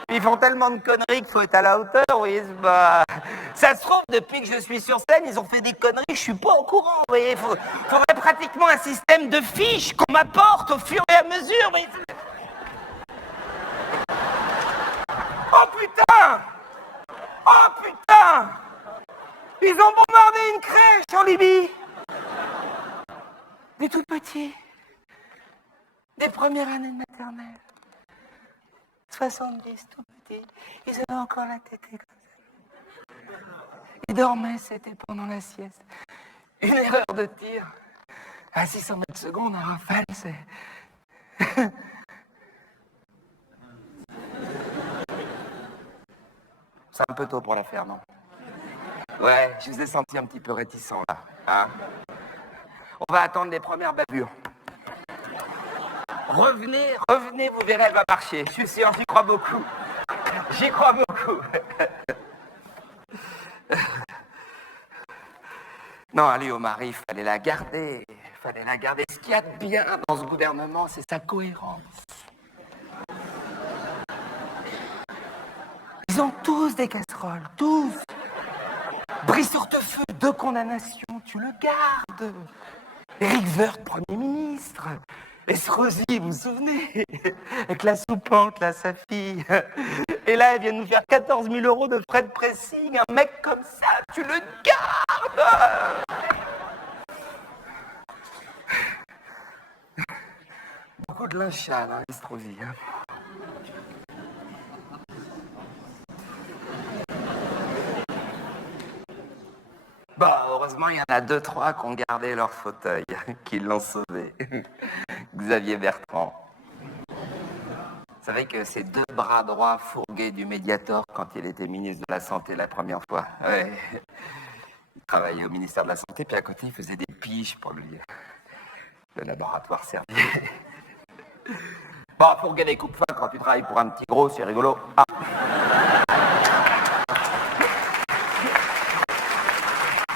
Ils font tellement de conneries qu'il faut être à la hauteur, vous voyez. Ça se trouve, depuis que je suis sur scène, ils ont fait des conneries, je suis pas au courant, vous voyez. Faudrait pratiquement un système de fiches qu'on m'apporte au fur et à mesure, vous voyez. Oh putain! Oh putain! Ils ont bombardé une crèche en Libye! Des tout petits. Des premières années de maternelle. 70, tout petits. Ils avaient encore la tête comme ça. Ils dormaient, c'était pendant la sieste. Une erreur de tir. À 600 mètres secondes, en rafale, c'est... C'est un peu tôt pour la faire, non? Ouais, je vous ai senti un petit peu réticent, là. Hein? On va attendre les premières bavures. Revenez, vous verrez, elle va marcher. Je suis sûr, j'y crois beaucoup. J'y crois beaucoup. Non, Alliot-Marie, il fallait la garder. Ce qu'il y a de bien dans ce gouvernement, c'est sa cohérence. Ils ont tous des casseroles, tous. Brice-Hortefeux, 2 condamnations, tu le gardes. Éric Woerth, Premier ministre. Estrosi, vous vous souvenez? Avec la soupente, là, sa fille. Et là, elle vient de nous faire 14 000 € de frais de pressing. Un mec comme ça, tu le gardes! Beaucoup de linge sale, hein, Estrosi. Hein. Bah, heureusement, il y en a 2-3 qui ont gardé leur fauteuil, qui l'ont sauvé. Xavier Bertrand. Vous savez que ses 2 bras droits fourgués du Mediator quand il était ministre de la Santé la première fois. Ouais. Il travaillait au ministère de la Santé, puis à côté, il faisait des piges pour le laboratoire Servier. Bon, pour gagner coupe fin, quand tu travailles pour un petit gros, c'est rigolo. Ah.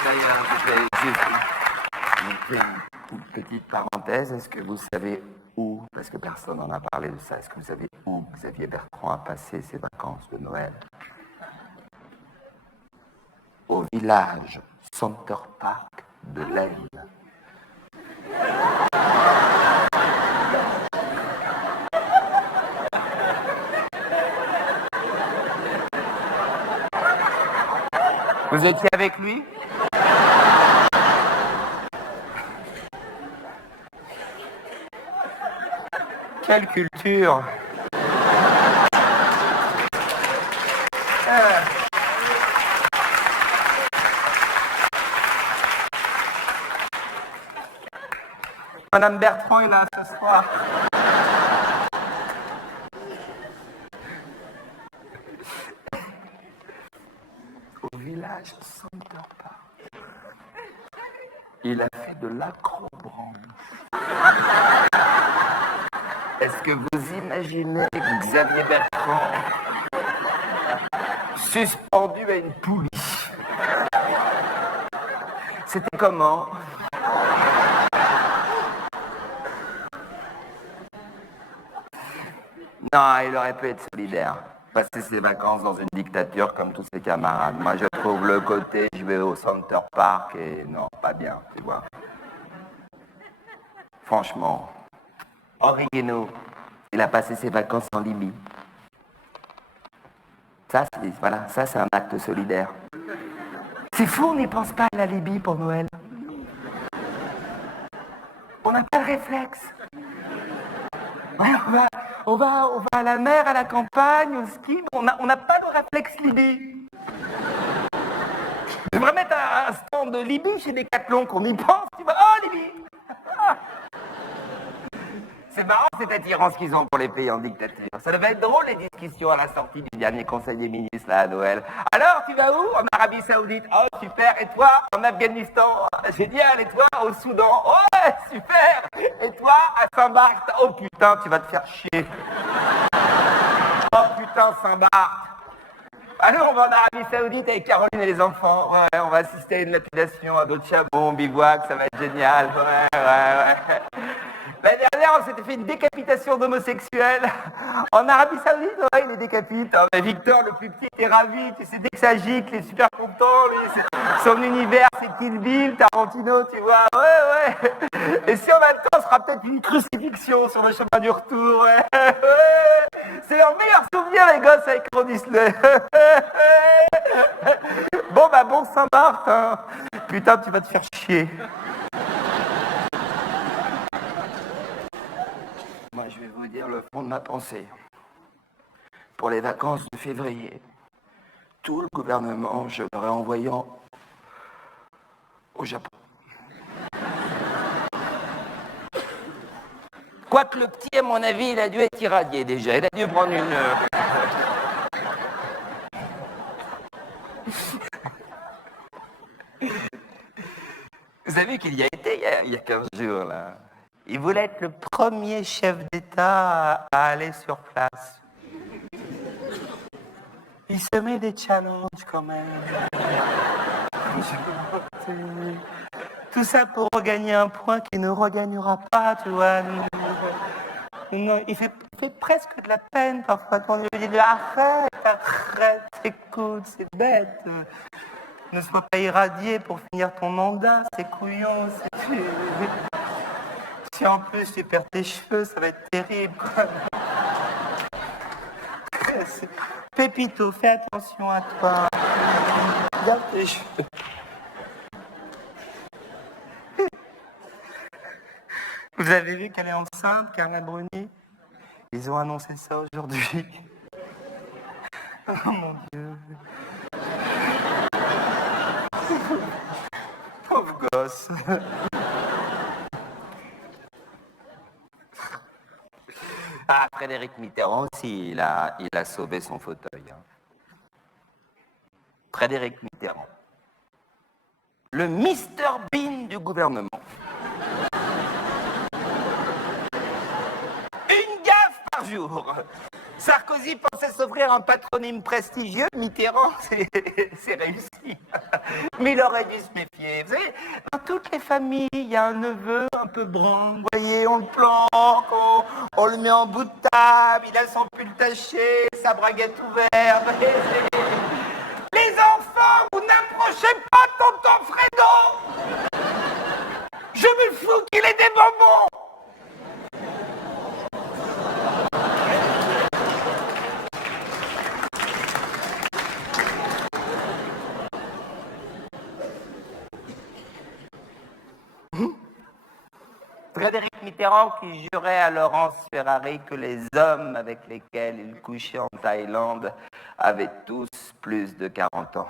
D'ailleurs, je fais juste une petite parenthèse. Est-ce que vous savez où, parce que personne n'en a parlé de ça, est-ce que vous savez où Xavier Bertrand a passé ses vacances de Noël? Au village Center Park de l'Aisne. Vous étiez avec lui? Quelle culture! Madame Bertrand est là ce soir. Au village Center Park. Il a fait de l'acrobranche. Est-ce que vous imaginez Xavier Bertrand suspendu à une poulie? C'était comment? Non, il aurait pu être solidaire. Passer ses vacances dans une dictature comme tous ses camarades. Moi, je trouve le côté, je vais au Center Park et non, pas bien, tu vois. Franchement, Henri Guénaud, il a passé ses vacances en Libye. Ça, c'est un acte solidaire. C'est fou, on n'y pense pas à la Libye pour Noël. On n'a pas le réflexe. Ouais, on va à la mer, à la campagne, au ski, on n'a pas de réflexe Libye. Je devrais mettre un stand de Libye chez Decathlon, qu'on y pense, tu vois. Oh, Libye! C'est marrant cette attirance qu'ils ont pour les pays en dictature. Ça devait être drôle les discussions à la sortie du dernier Conseil des ministres là à Noël. Alors, tu vas où? En Arabie Saoudite. Oh, super. Et toi? En Afghanistan? Génial. Et toi? Au Soudan? Ouais, super. Et toi? À Saint-Barth? Oh putain, tu vas te faire chier. Oh putain, Saint-Barth. Alors, on va en Arabie Saoudite avec Caroline et les enfants. Ouais, on va assister à une lapidation à d'autres chabons, bivouac, ça va être génial. Ouais. L'année dernière, on s'était fait une décapitation d'homosexuels. En Arabie Saoudite, ouais, il les décapite. Oh, mais Victor, le plus petit, est ravi. Tu sais, dès que ça gicle, il est super content, lui. Son univers, c'est Kill Bill, Tarantino, tu vois. Ouais. Et si on a le temps, ce sera peut-être une crucifixion sur le chemin du retour. Ouais. C'est leur meilleur souvenir, les gosses, avec Ron Disney. Bon Saint-Barth, hein. Putain, tu vas te faire chier. Moi, je vais vous dire le fond de ma pensée. Pour les vacances de février, tout le gouvernement, je l'aurais envoyé au Japon. Quoique le petit, à mon avis, il a dû être irradié déjà. Il a dû prendre une... Vous avez vu qu'il y a été il y a 15 jours, là. Il voulait être le premier chef d'État à aller sur place. Il se met des challenges quand même. Tout ça pour regagner un point qu'il ne regagnera pas, tu vois. Non, il fait presque de la peine parfois. On lui dit arrête, écoute, c'est bête. Ne sois pas irradié pour finir ton mandat, c'est couillon. Si en plus tu perds tes cheveux, ça va être terrible. Pépito, fais attention à toi. Garde tes cheveux. Vous avez vu qu'elle est enceinte, Carla Bruni? Ils ont annoncé ça aujourd'hui. Oh mon Dieu. Pauvre gosse. Ah, Frédéric Mitterrand aussi, il a sauvé son fauteuil. Hein. Frédéric Mitterrand. Le Mr Bean du gouvernement. Une gaffe par jour. Sarkozy pensait s'offrir un patronyme prestigieux, Mitterrand, c'est réussi. Mais il aurait dû se méfier. Vous savez, dans toutes les familles, il y a un neveu un peu brun. Vous voyez, on le planque, on le met en bout de table, il a son pull taché, sa braguette ouverte. Les enfants, vous n'approchez pas tonton Fredo. Je me fous qu'il ait des bonbons. Frédéric Mitterrand qui jurait à Laurence Ferrari que les hommes avec lesquels il couchait en Thaïlande avaient tous plus de 40 ans.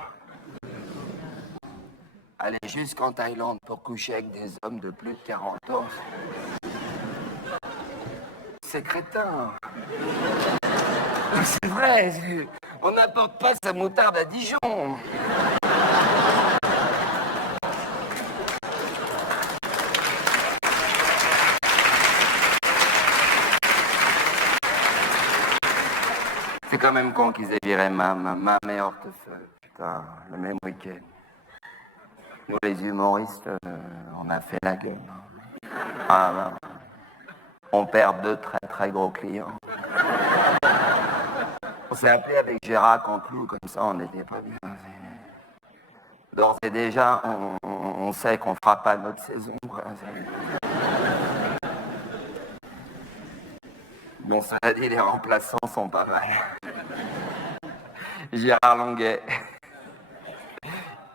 Aller jusqu'en Thaïlande pour coucher avec des hommes de plus de 40 ans, c'est crétin. C'est vrai, on n'apporte pas sa moutarde à Dijon. C'est quand même con qu'ils aient viré ma meilleure portefeuille. Putain, le même week-end. Nous, les humoristes, on a fait la gueule. Ah, ben, on perd 2 très très gros clients. On s'est appelé avec Gérard Cantelou, comme ça on n'était pas bien. D'ores et déjà, on sait qu'on fera pas notre saison. Quoi. Bon, cela dit, les remplaçants sont pas mal. Gérard Longuet,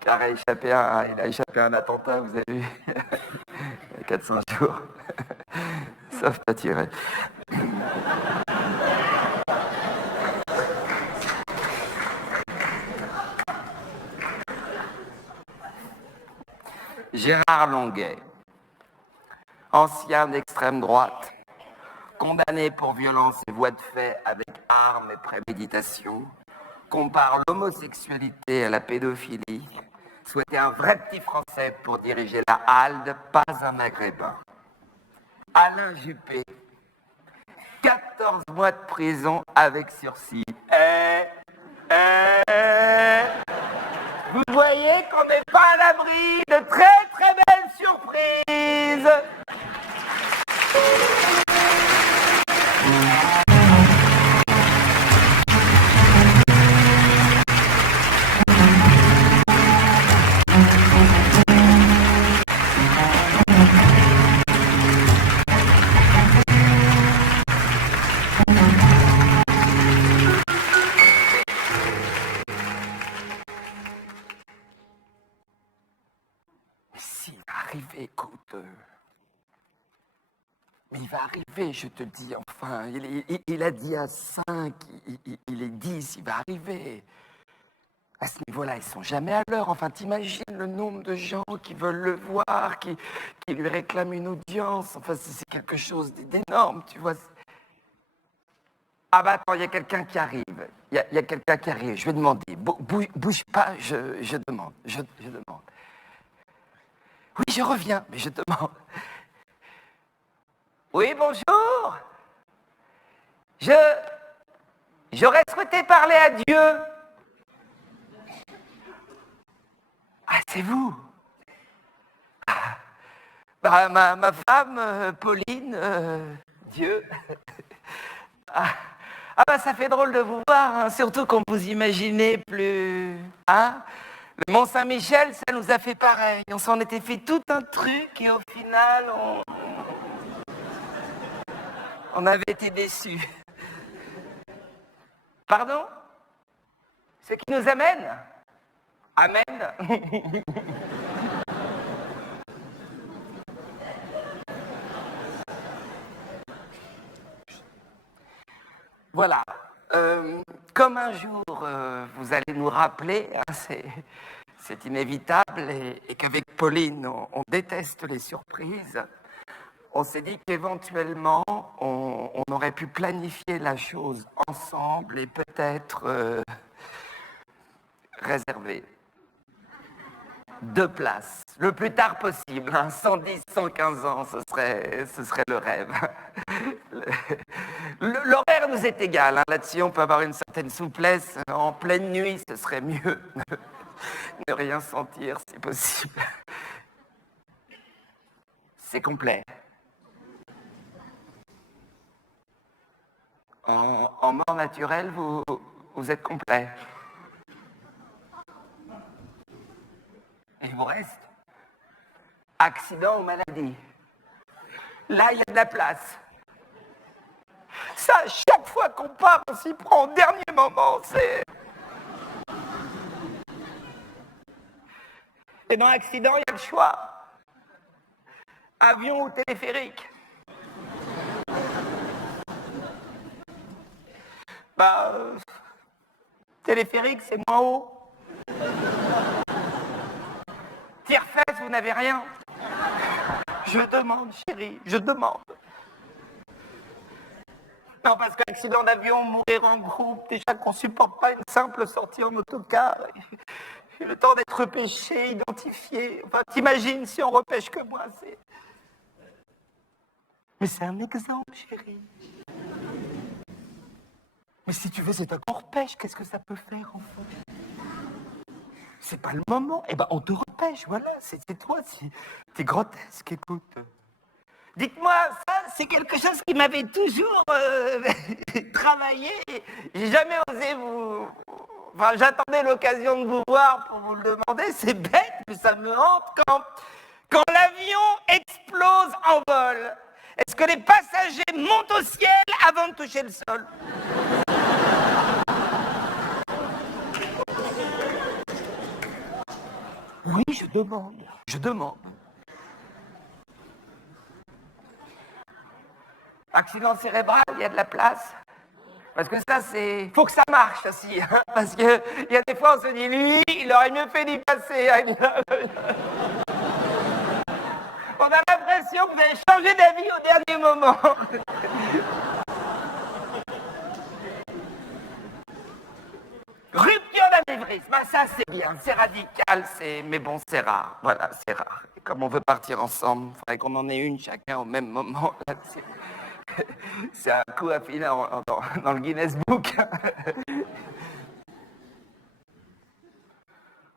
qui a échappé à un attentat, vous avez vu, il y a 400 jours. Sauf pas tiré. Gérard Longuet, ancien d'extrême droite, condamné pour violence et voies de fait avec armes et préméditation, compare l'homosexualité à la pédophilie, souhaitait un vrai petit Français pour diriger la HALDE, pas un Maghrébin. Alain Juppé, 14 mois de prison avec sursis. Vous voyez qu'on n'est pas à l'abri de très très belles surprises. Écoute, mais il va arriver, je te dis, enfin, il a dit à 5, il est 10, il va arriver. À ce niveau-là, ils sont jamais à l'heure. Enfin, t'imagines le nombre de gens qui veulent le voir, qui lui réclament une audience. Enfin, c'est quelque chose d'énorme, tu vois. Ah bah attends, il y a quelqu'un qui arrive. Il y a quelqu'un qui arrive. Je vais demander. Bouge pas, je demande. Je demande. Oui, je reviens, mais je demande. Oui, bonjour. J'aurais souhaité parler à Dieu. Ah, c'est vous. Ah, bah, ma femme, Pauline, Dieu. Ah, bah ça fait drôle de vous voir, hein, surtout qu'on vous imaginez plus... Hein? Le Mont-Saint-Michel, ça nous a fait pareil. On s'en était fait tout un truc et au final, on avait été déçus. Pardon? Ce qui nous amène? Amen. Voilà. Comme un jour, vous allez nous rappeler, hein, c'est inévitable, et qu'avec Pauline, on déteste les surprises, on s'est dit qu'éventuellement, on aurait pu planifier la chose ensemble et peut-être réserver 2 places, le plus tard possible, hein, 110, 115 ans, ce serait le rêve. L'horaire nous est égal. Hein. Là-dessus, on peut avoir une certaine souplesse. En pleine nuit, ce serait mieux. Ne rien sentir, si possible. C'est complet. En mort naturelle, vous êtes complet. Il vous reste accident ou maladie. Là, il y a de la place. Ça, chaque fois qu'on part, on s'y prend au dernier moment. C'est... Et dans l'accident, il y a le choix. Avion ou téléphérique. Téléphérique, c'est moins haut. Tire-fesse, vous n'avez rien. Je demande, chérie, je demande. Non, parce qu'accident d'avion, mourir en groupe, déjà qu'on ne supporte pas une simple sortie en autocar. Et le temps d'être repêché, identifié. Enfin, t'imagines si on repêche que moi, c'est... Mais c'est un exemple, chérie. Mais si tu veux, c'est un qu'on repêche. Qu'est-ce que ça peut faire, enfant? C'est pas le moment. Eh ben, on te repêche, voilà. C'est toi, t'es grotesque, écoute. Dites-moi, ça, c'est quelque chose qui m'avait toujours travaillé. J'ai jamais osé vous... Enfin, j'attendais l'occasion de vous voir pour vous le demander. C'est bête, mais ça me hante quand l'avion explose en vol. Est-ce que les passagers montent au ciel avant de toucher le sol? Oui, je demande. Je demande. Accident cérébral, il y a de la place. Parce que ça, c'est... Faut que ça marche aussi. Hein, parce qu'il y a des fois, on se dit, lui, il aurait mieux fait d'y passer. Hein. On a l'impression que vous avez changé d'avis au dernier moment. Rupture d'anévrisme, ça c'est bien, c'est radical, mais bon, c'est rare. Voilà, c'est rare. Comme on veut partir ensemble, il faudrait qu'on en ait une chacun au même moment. Là, c'est un coup à filer dans le Guinness Book.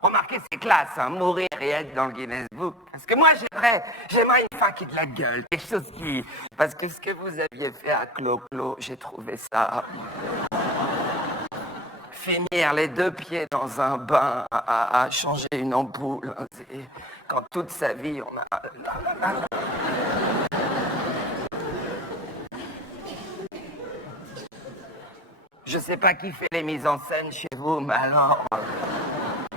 Remarquez, c'est classe, hein, mourir et être dans le Guinness Book. Parce que moi, j'aimerais une fin qui ait de la gueule, quelque chose qui... Parce que ce que vous aviez fait à Clo-Clo, j'ai trouvé ça... Finir les deux pieds dans un bain à changer une ampoule, hein, quand toute sa vie, on a... Je sais pas qui fait les mises en scène chez vous, mais alors...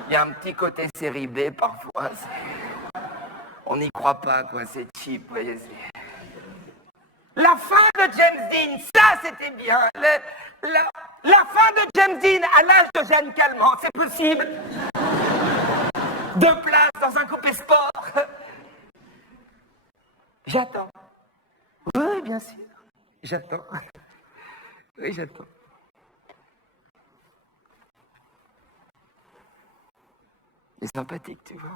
Il y a un petit côté série B parfois. On n'y croit pas, quoi. C'est cheap, vous voyez. La fin de James Dean, ça c'était bien. La fin de James Dean à l'âge de Jeanne Calment, c'est possible. Deux places dans un coupé sport. J'attends. Oui, bien sûr. J'attends. Oui, j'attends. Il est sympathique, tu vois.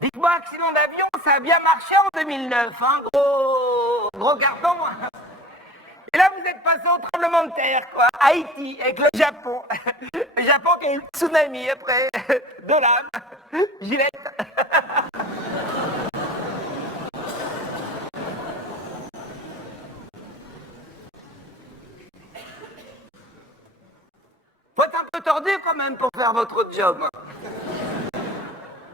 Dites-moi, accident d'avion, ça a bien marché en 2009, hein, gros carton. Et là, vous êtes passé au tremblement de terre, quoi, Haïti, avec le Japon. Le Japon qui a eu le tsunami après, de l'âme, Gillette. Faut être un peu tordu quand même pour faire votre job.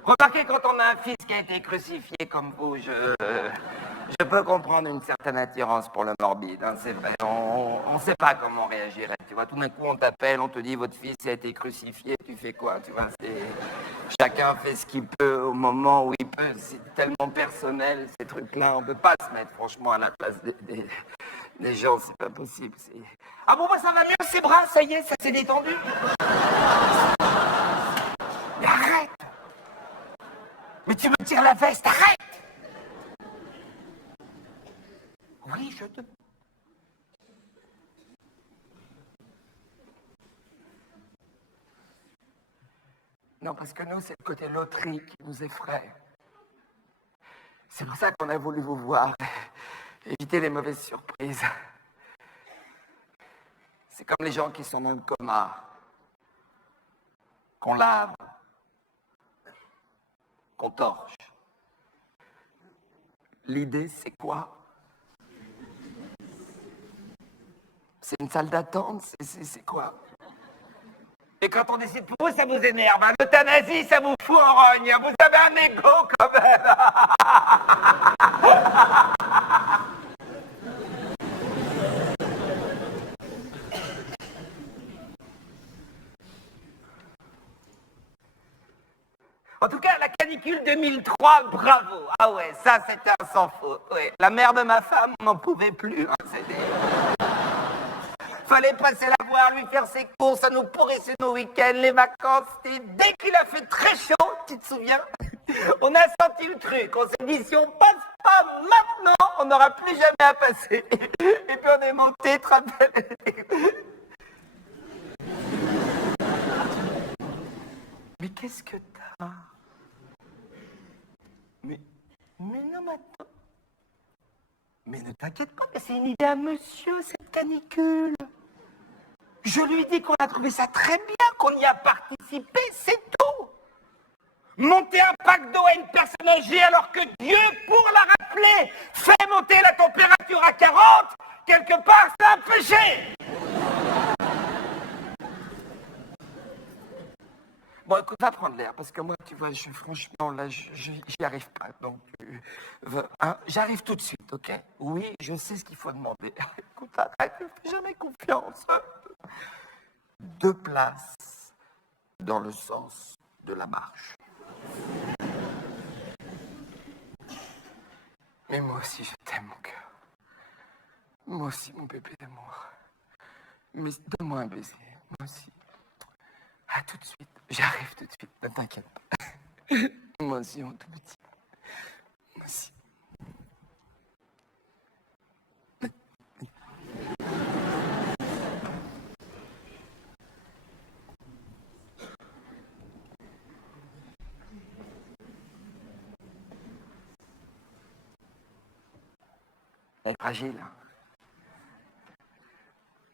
Remarquez, quand on a un fils qui a été crucifié comme vous, je peux comprendre une certaine attirance pour le morbide. Hein, c'est vrai, on ne sait pas comment on réagirait. Tu vois, tout d'un coup, on t'appelle, on te dit votre fils a été crucifié. Tu fais quoi? Tu vois, chacun fait ce qu'il peut au moment où il peut. C'est tellement personnel ces trucs-là. On ne peut pas se mettre franchement à la place des gens. C'est pas possible. Ah bon, bah, ça va mieux ses bras. Ça y est, ça s'est détendu. Mais arrête! Mais tu me tires la veste, arrête! Oui, je te... Non, parce que nous, c'est le côté loterie qui nous effraie. C'est pour ça qu'on a voulu vous voir. Éviter les mauvaises surprises. C'est comme les gens qui sont dans le coma. Qu'on lave. Qu'on torche. L'idée, c'est quoi? C'est une salle d'attente? C'est quoi? Et quand on décide pour vous, ça vous énerve. Hein? L'euthanasie, ça vous fout en rogne. Vous avez un égo quand même. En tout cas, la canicule 2003, bravo. Ah ouais, ça c'était un sans faute. Ouais. La mère de ma femme n'en pouvait plus. Hein, fallait passer la voir, lui faire ses courses, ça nous pourrissait nos week-ends, les vacances. Et dès qu'il a fait très chaud, tu te souviens, on a senti le truc. On s'est dit, si on passe pas maintenant, on n'aura plus jamais à passer. Et puis on est monté, te rappelles. Mais qu'est-ce que t'as? Mais non, mais attends. Mais ne t'inquiète pas, mais c'est une idée à monsieur, cette canicule. Je lui dis qu'on a trouvé ça très bien, qu'on y a participé, c'est tout. Monter un pack d'eau à une personne âgée alors que Dieu, pour la rappeler, fait monter la température à 40, quelque part, c'est un péché. Bon, écoute, va prendre l'air, parce que moi, tu vois, franchement, là, j'y arrive pas. Donc, hein, j'arrive tout de suite, ok? Oui, je sais ce qu'il faut demander. Écoute, arrête, ne fais jamais confiance. 2 places dans le sens de la marche. Mais moi aussi, je t'aime, mon cœur. Moi aussi, mon bébé d'amour. Mais donne-moi un baiser, moi aussi. Ah, tout de suite. J'arrive tout de suite. Ne t'inquiète pas. Moi aussi, mon tout petit. Moi aussi. Elle est fragile.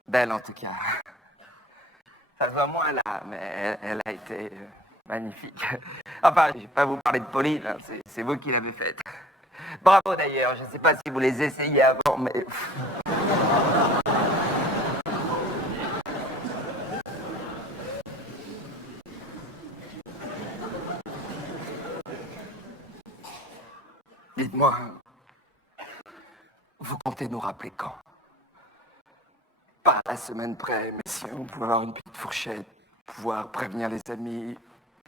Belle, en tout cas. Ça se voit moins là, mais elle a été magnifique. Enfin, je ne vais pas vous parler de Pauline, hein, c'est vous qui l'avez faite. Bravo d'ailleurs, je ne sais pas si vous les essayez avant, mais... Dites-moi, vous comptez nous rappeler quand? Pas la semaine près, mais si on pouvait avoir une petite fourchette, pouvoir prévenir les amis,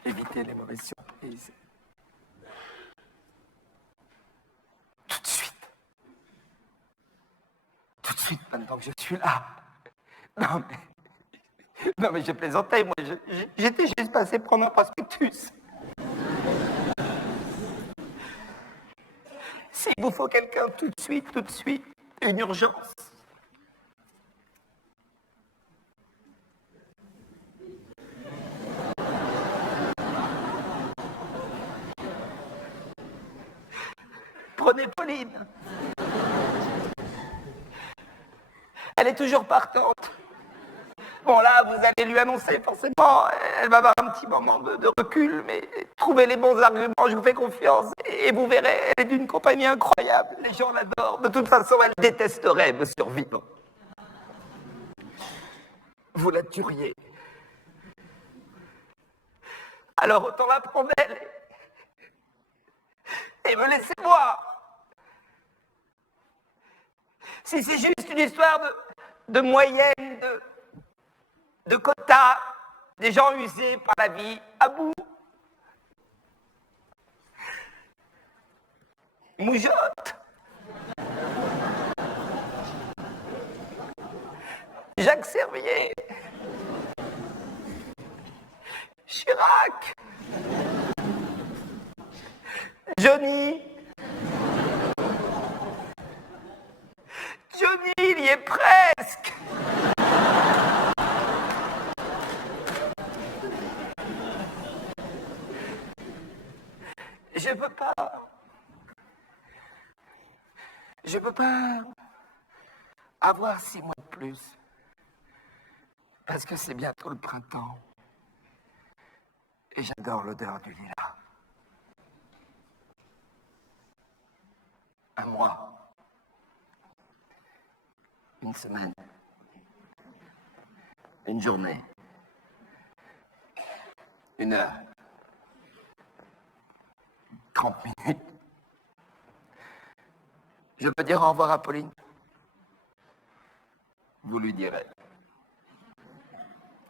éviter les mauvaises surprises. Tout de suite. Tout de suite, maintenant que je suis là. Non mais je plaisantais, moi, j'étais juste passé prendre un prospectus. S'il vous faut quelqu'un tout de suite, une urgence. Prenez Pauline. Elle est toujours partante. Bon là, vous allez lui annoncer, forcément, elle va avoir un petit moment de recul, mais trouvez les bons arguments, je vous fais confiance, et vous verrez, elle est d'une compagnie incroyable, les gens l'adorent, de toute façon, elle détesterait me survivre. Vous la tueriez. Alors autant la prendre elle, et me laisser moi. Si c'est juste une histoire de moyenne, de quotas, des gens usés par la vie, à bout. Moujotte. Jacques Servier. Chirac. Johnny. Johnny, il y est presque. Je peux pas. Je peux pas avoir 6 mois de plus. Parce que c'est bientôt le printemps. Et j'adore l'odeur du lilas. Un mois. Une semaine. Une journée. 1 heure. 30 minutes. Je peux dire au revoir à Pauline? Vous lui direz.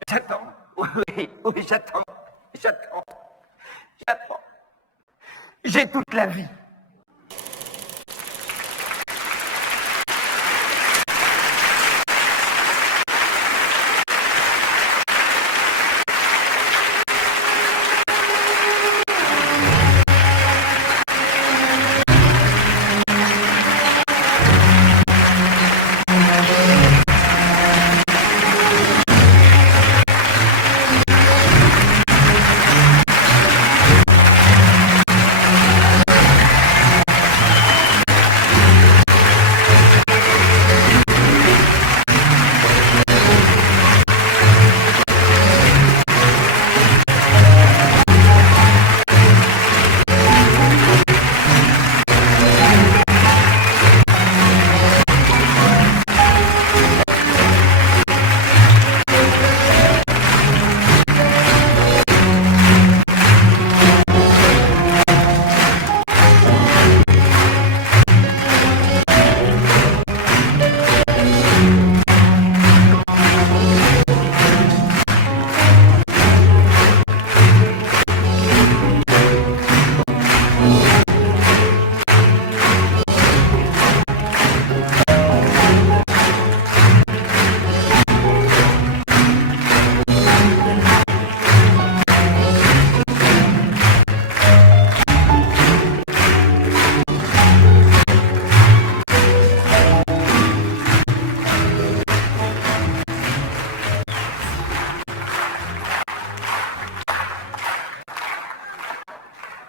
J'attends. Oui, oui, j'attends. J'attends. J'attends. J'ai toute la vie.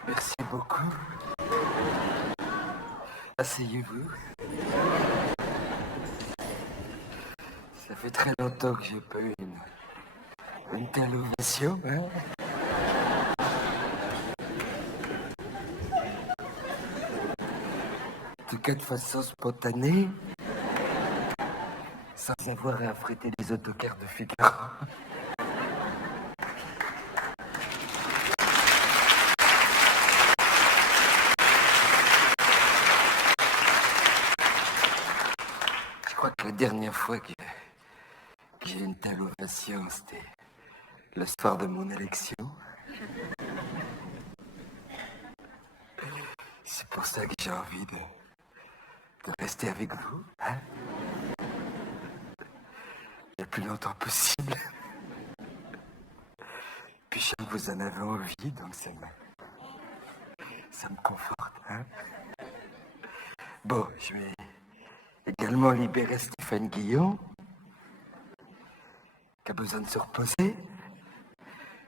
Merci beaucoup. Asseyez-vous. Ça fait très longtemps que j'ai pas eu une telle ovation, hein? En tout cas, de façon spontanée, sans avoir à affréter les autocars de Figaro. Je crois que la dernière fois que j'ai eu une telle ovation, c'était le soir de mon élection. C'est pour ça que j'ai envie de rester avec vous, hein? Le plus longtemps possible. Puis je sais que vous en avez envie, donc ça me conforte, hein? Bon, je vais également libérer Stéphane Guillon, qui a besoin de se reposer.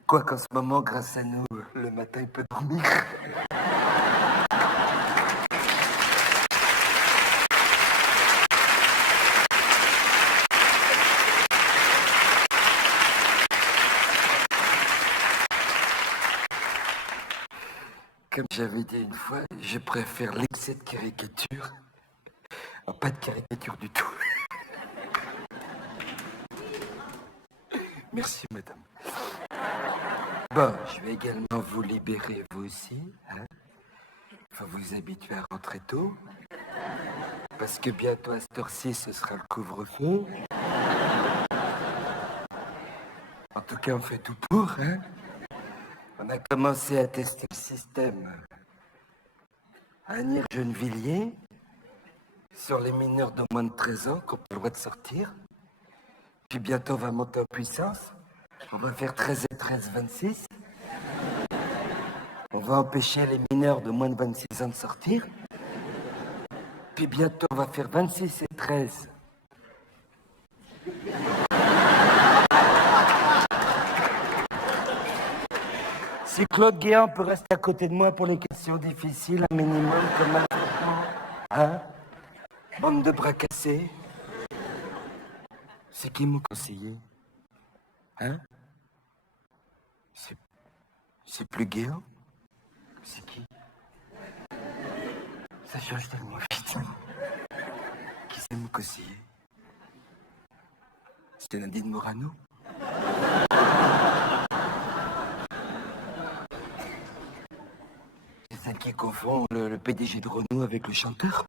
Quoi qu'en ce moment, grâce à nous, le matin, il peut dormir. Comme j'avais dit une fois, je préfère l'excès de caricature à pas de caricature du tout. Merci, madame. Bon, je vais également vous libérer, vous aussi, hein? Faut vous habituer à rentrer tôt. Parce que bientôt, à cette heure-ci, ce sera le couvre-feu. En tout cas, on fait tout pour, hein? On a commencé à tester le système à Gennevilliers sur les mineurs de moins de 13 ans qui n'ont pas le droit de sortir. Puis bientôt, on va monter en puissance. On va faire 13 et 13, 26. On va empêcher les mineurs de moins de 26 ans de sortir. Puis bientôt, on va faire 26 et 13. Si Claude Guéant peut rester à côté de moi pour les questions situation difficile, un minimum comme un traitement. Hein? Bande de bras cassés. C'est qui mon conseiller? Hein? C'est plus Guéant? C'est qui? Ça change tellement vite. Qui c'est mon conseiller? C'est Nadine Morano? C'est celle qui confond le PDG de Renault avec le chanteur?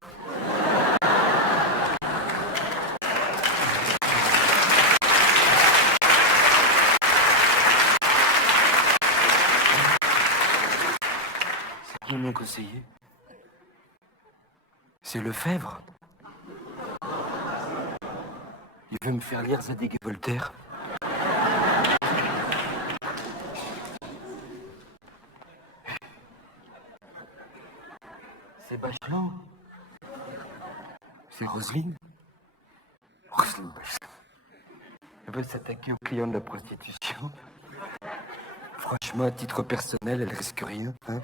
C'est qui mon conseiller? C'est Lefebvre. Il veut me faire lire Zadig et Voltaire. C'est Bachelot. C'est Roselyne. Roselyne Bachelot. Elle veut s'attaquer aux clients de la prostitution. Franchement, à titre personnel, elle risque rien. Hein.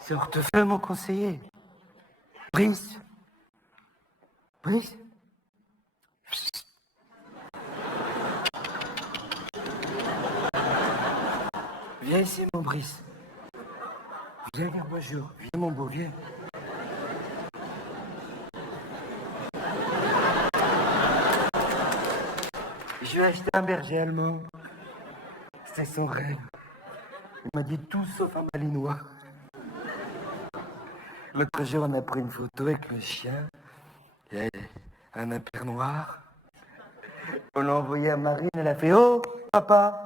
C'est Hortefeux, mon conseiller. Brice. Brice. Viens ici, mon Brice. Viens, viens, bonjour. Viens, mon beau, viens. Je lui ai acheté un berger allemand. C'est son rêve. Il m'a dit tout sauf un malinois. L'autre jour, on a pris une photo avec le chien. Et un impair noir. On l'a envoyé à Marine, elle a fait « Oh, papa !»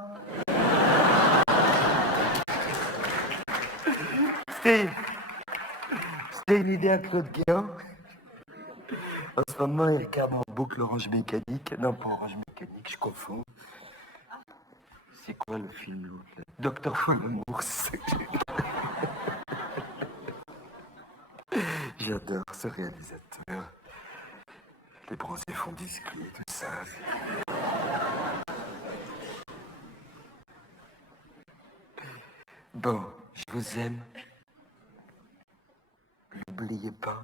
C'était une idée à Claude Guéant. En ce moment, il regarde en boucle Orange Mécanique. Non, pas Orange Mécanique, je confonds. C'est quoi le film l'autre là? Docteur Folamours. J'adore ce réalisateur. Les bronzés font discret, tout ça. Bon, je vous aime. N'oubliez pas.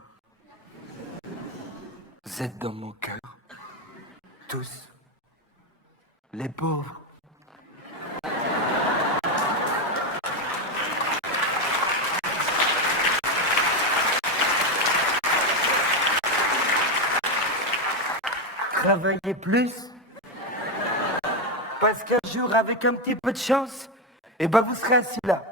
Vous êtes dans mon cœur. Tous. Les pauvres. Travaillez plus. Parce qu'un jour, avec un petit peu de chance, eh ben vous serez assis là.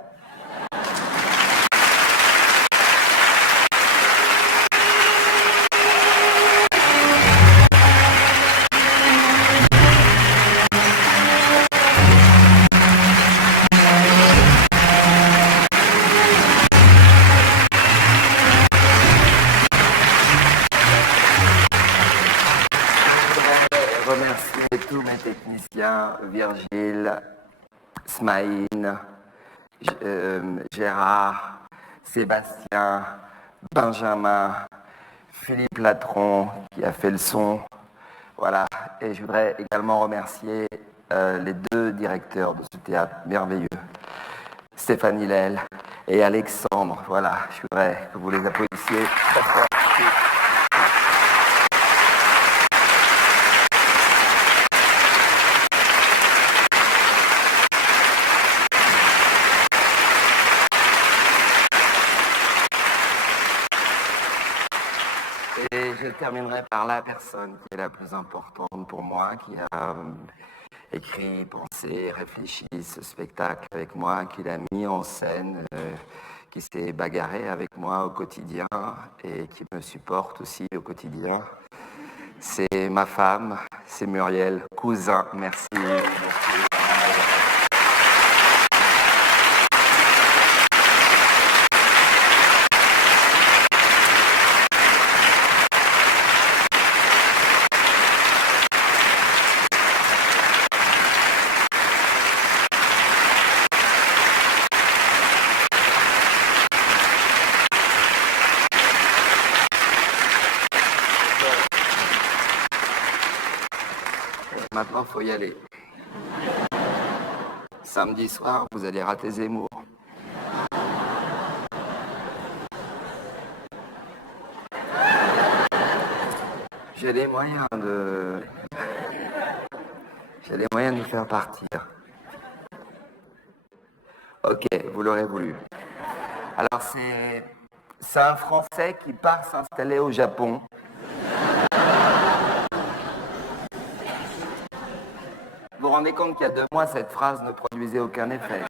Remercier tous mes techniciens, Virgile, Smaïn, Gérard, Sébastien, Benjamin, Philippe Latron qui a fait le son. Voilà, et je voudrais également remercier les deux directeurs de ce théâtre merveilleux, Stéphane Hillel et Alexandre. Voilà, je voudrais que vous les applaudissiez très fort. Et je terminerai par la personne qui est la plus importante pour moi, qui a écrit, pensé, réfléchi ce spectacle avec moi, qui l'a mis en scène, qui s'est bagarré avec moi au quotidien et qui me supporte aussi au quotidien. C'est ma femme, c'est Muriel Cousin. Merci. Maintenant, il faut y aller. Samedi soir, vous allez rater Zemmour. J'ai les moyens de... J'ai les moyens de nous faire partir. Ok, vous l'aurez voulu. Alors c'est un Français qui part s'installer au Japon. Vous vous rendez compte qu'il y a 2 mois, cette phrase ne produisait aucun effet.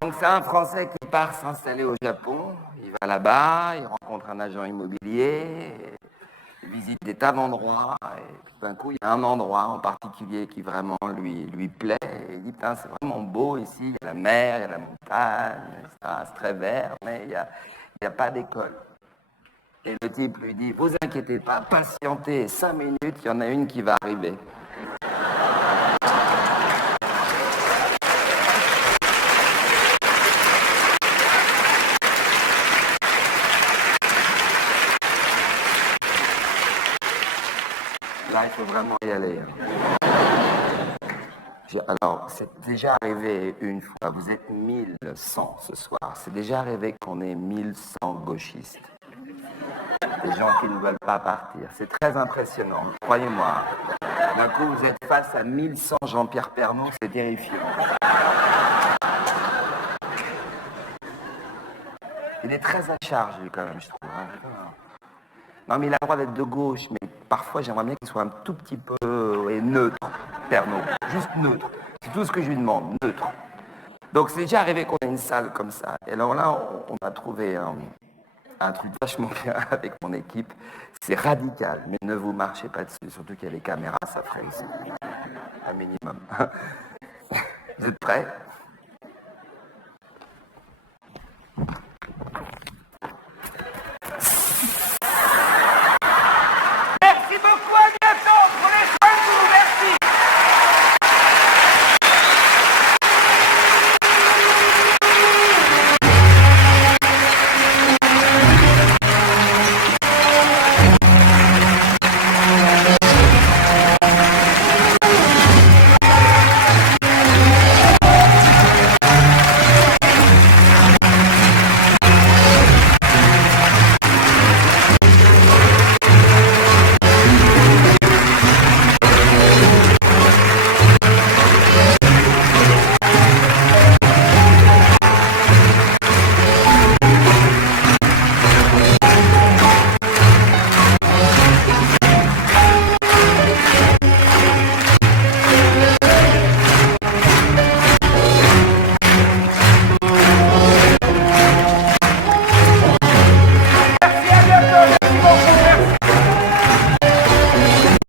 Donc c'est un Français qui part s'installer au Japon. Il va là-bas, il rencontre un agent immobilier, il visite des tas d'endroits. Et tout d'un coup, il y a un endroit en particulier qui vraiment lui plaît. Et il dit, putain, c'est vraiment beau ici. Il y a la mer, il y a la montagne, c'est très vert, mais il n'y a pas d'école. Et le type lui dit, vous inquiétez pas, patientez 5 minutes, il y en a une qui va arriver. Là, il faut vraiment y aller. Alors, c'est déjà arrivé une fois, vous êtes 1100 ce soir, c'est déjà arrivé qu'on ait 1100 gauchistes. Des gens qui ne veulent pas partir. C'est très impressionnant, croyez-moi. D'un coup, vous êtes face à 1100 Jean-Pierre Pernaut, c'est terrifiant. Il est très à charge, lui, quand même, je trouve. Non, mais il a le droit d'être de gauche, mais parfois, j'aimerais bien qu'il soit un tout petit peu neutre, Pernaut. Juste neutre. C'est tout ce que je lui demande, neutre. Donc, c'est déjà arrivé qu'on ait une salle comme ça. Et alors là, on a trouvé un truc vachement bien avec mon équipe. C'est radical, mais ne vous marchez pas dessus. Surtout qu'il y a les caméras, ça ferait aussi un minimum. Vous êtes prêts ?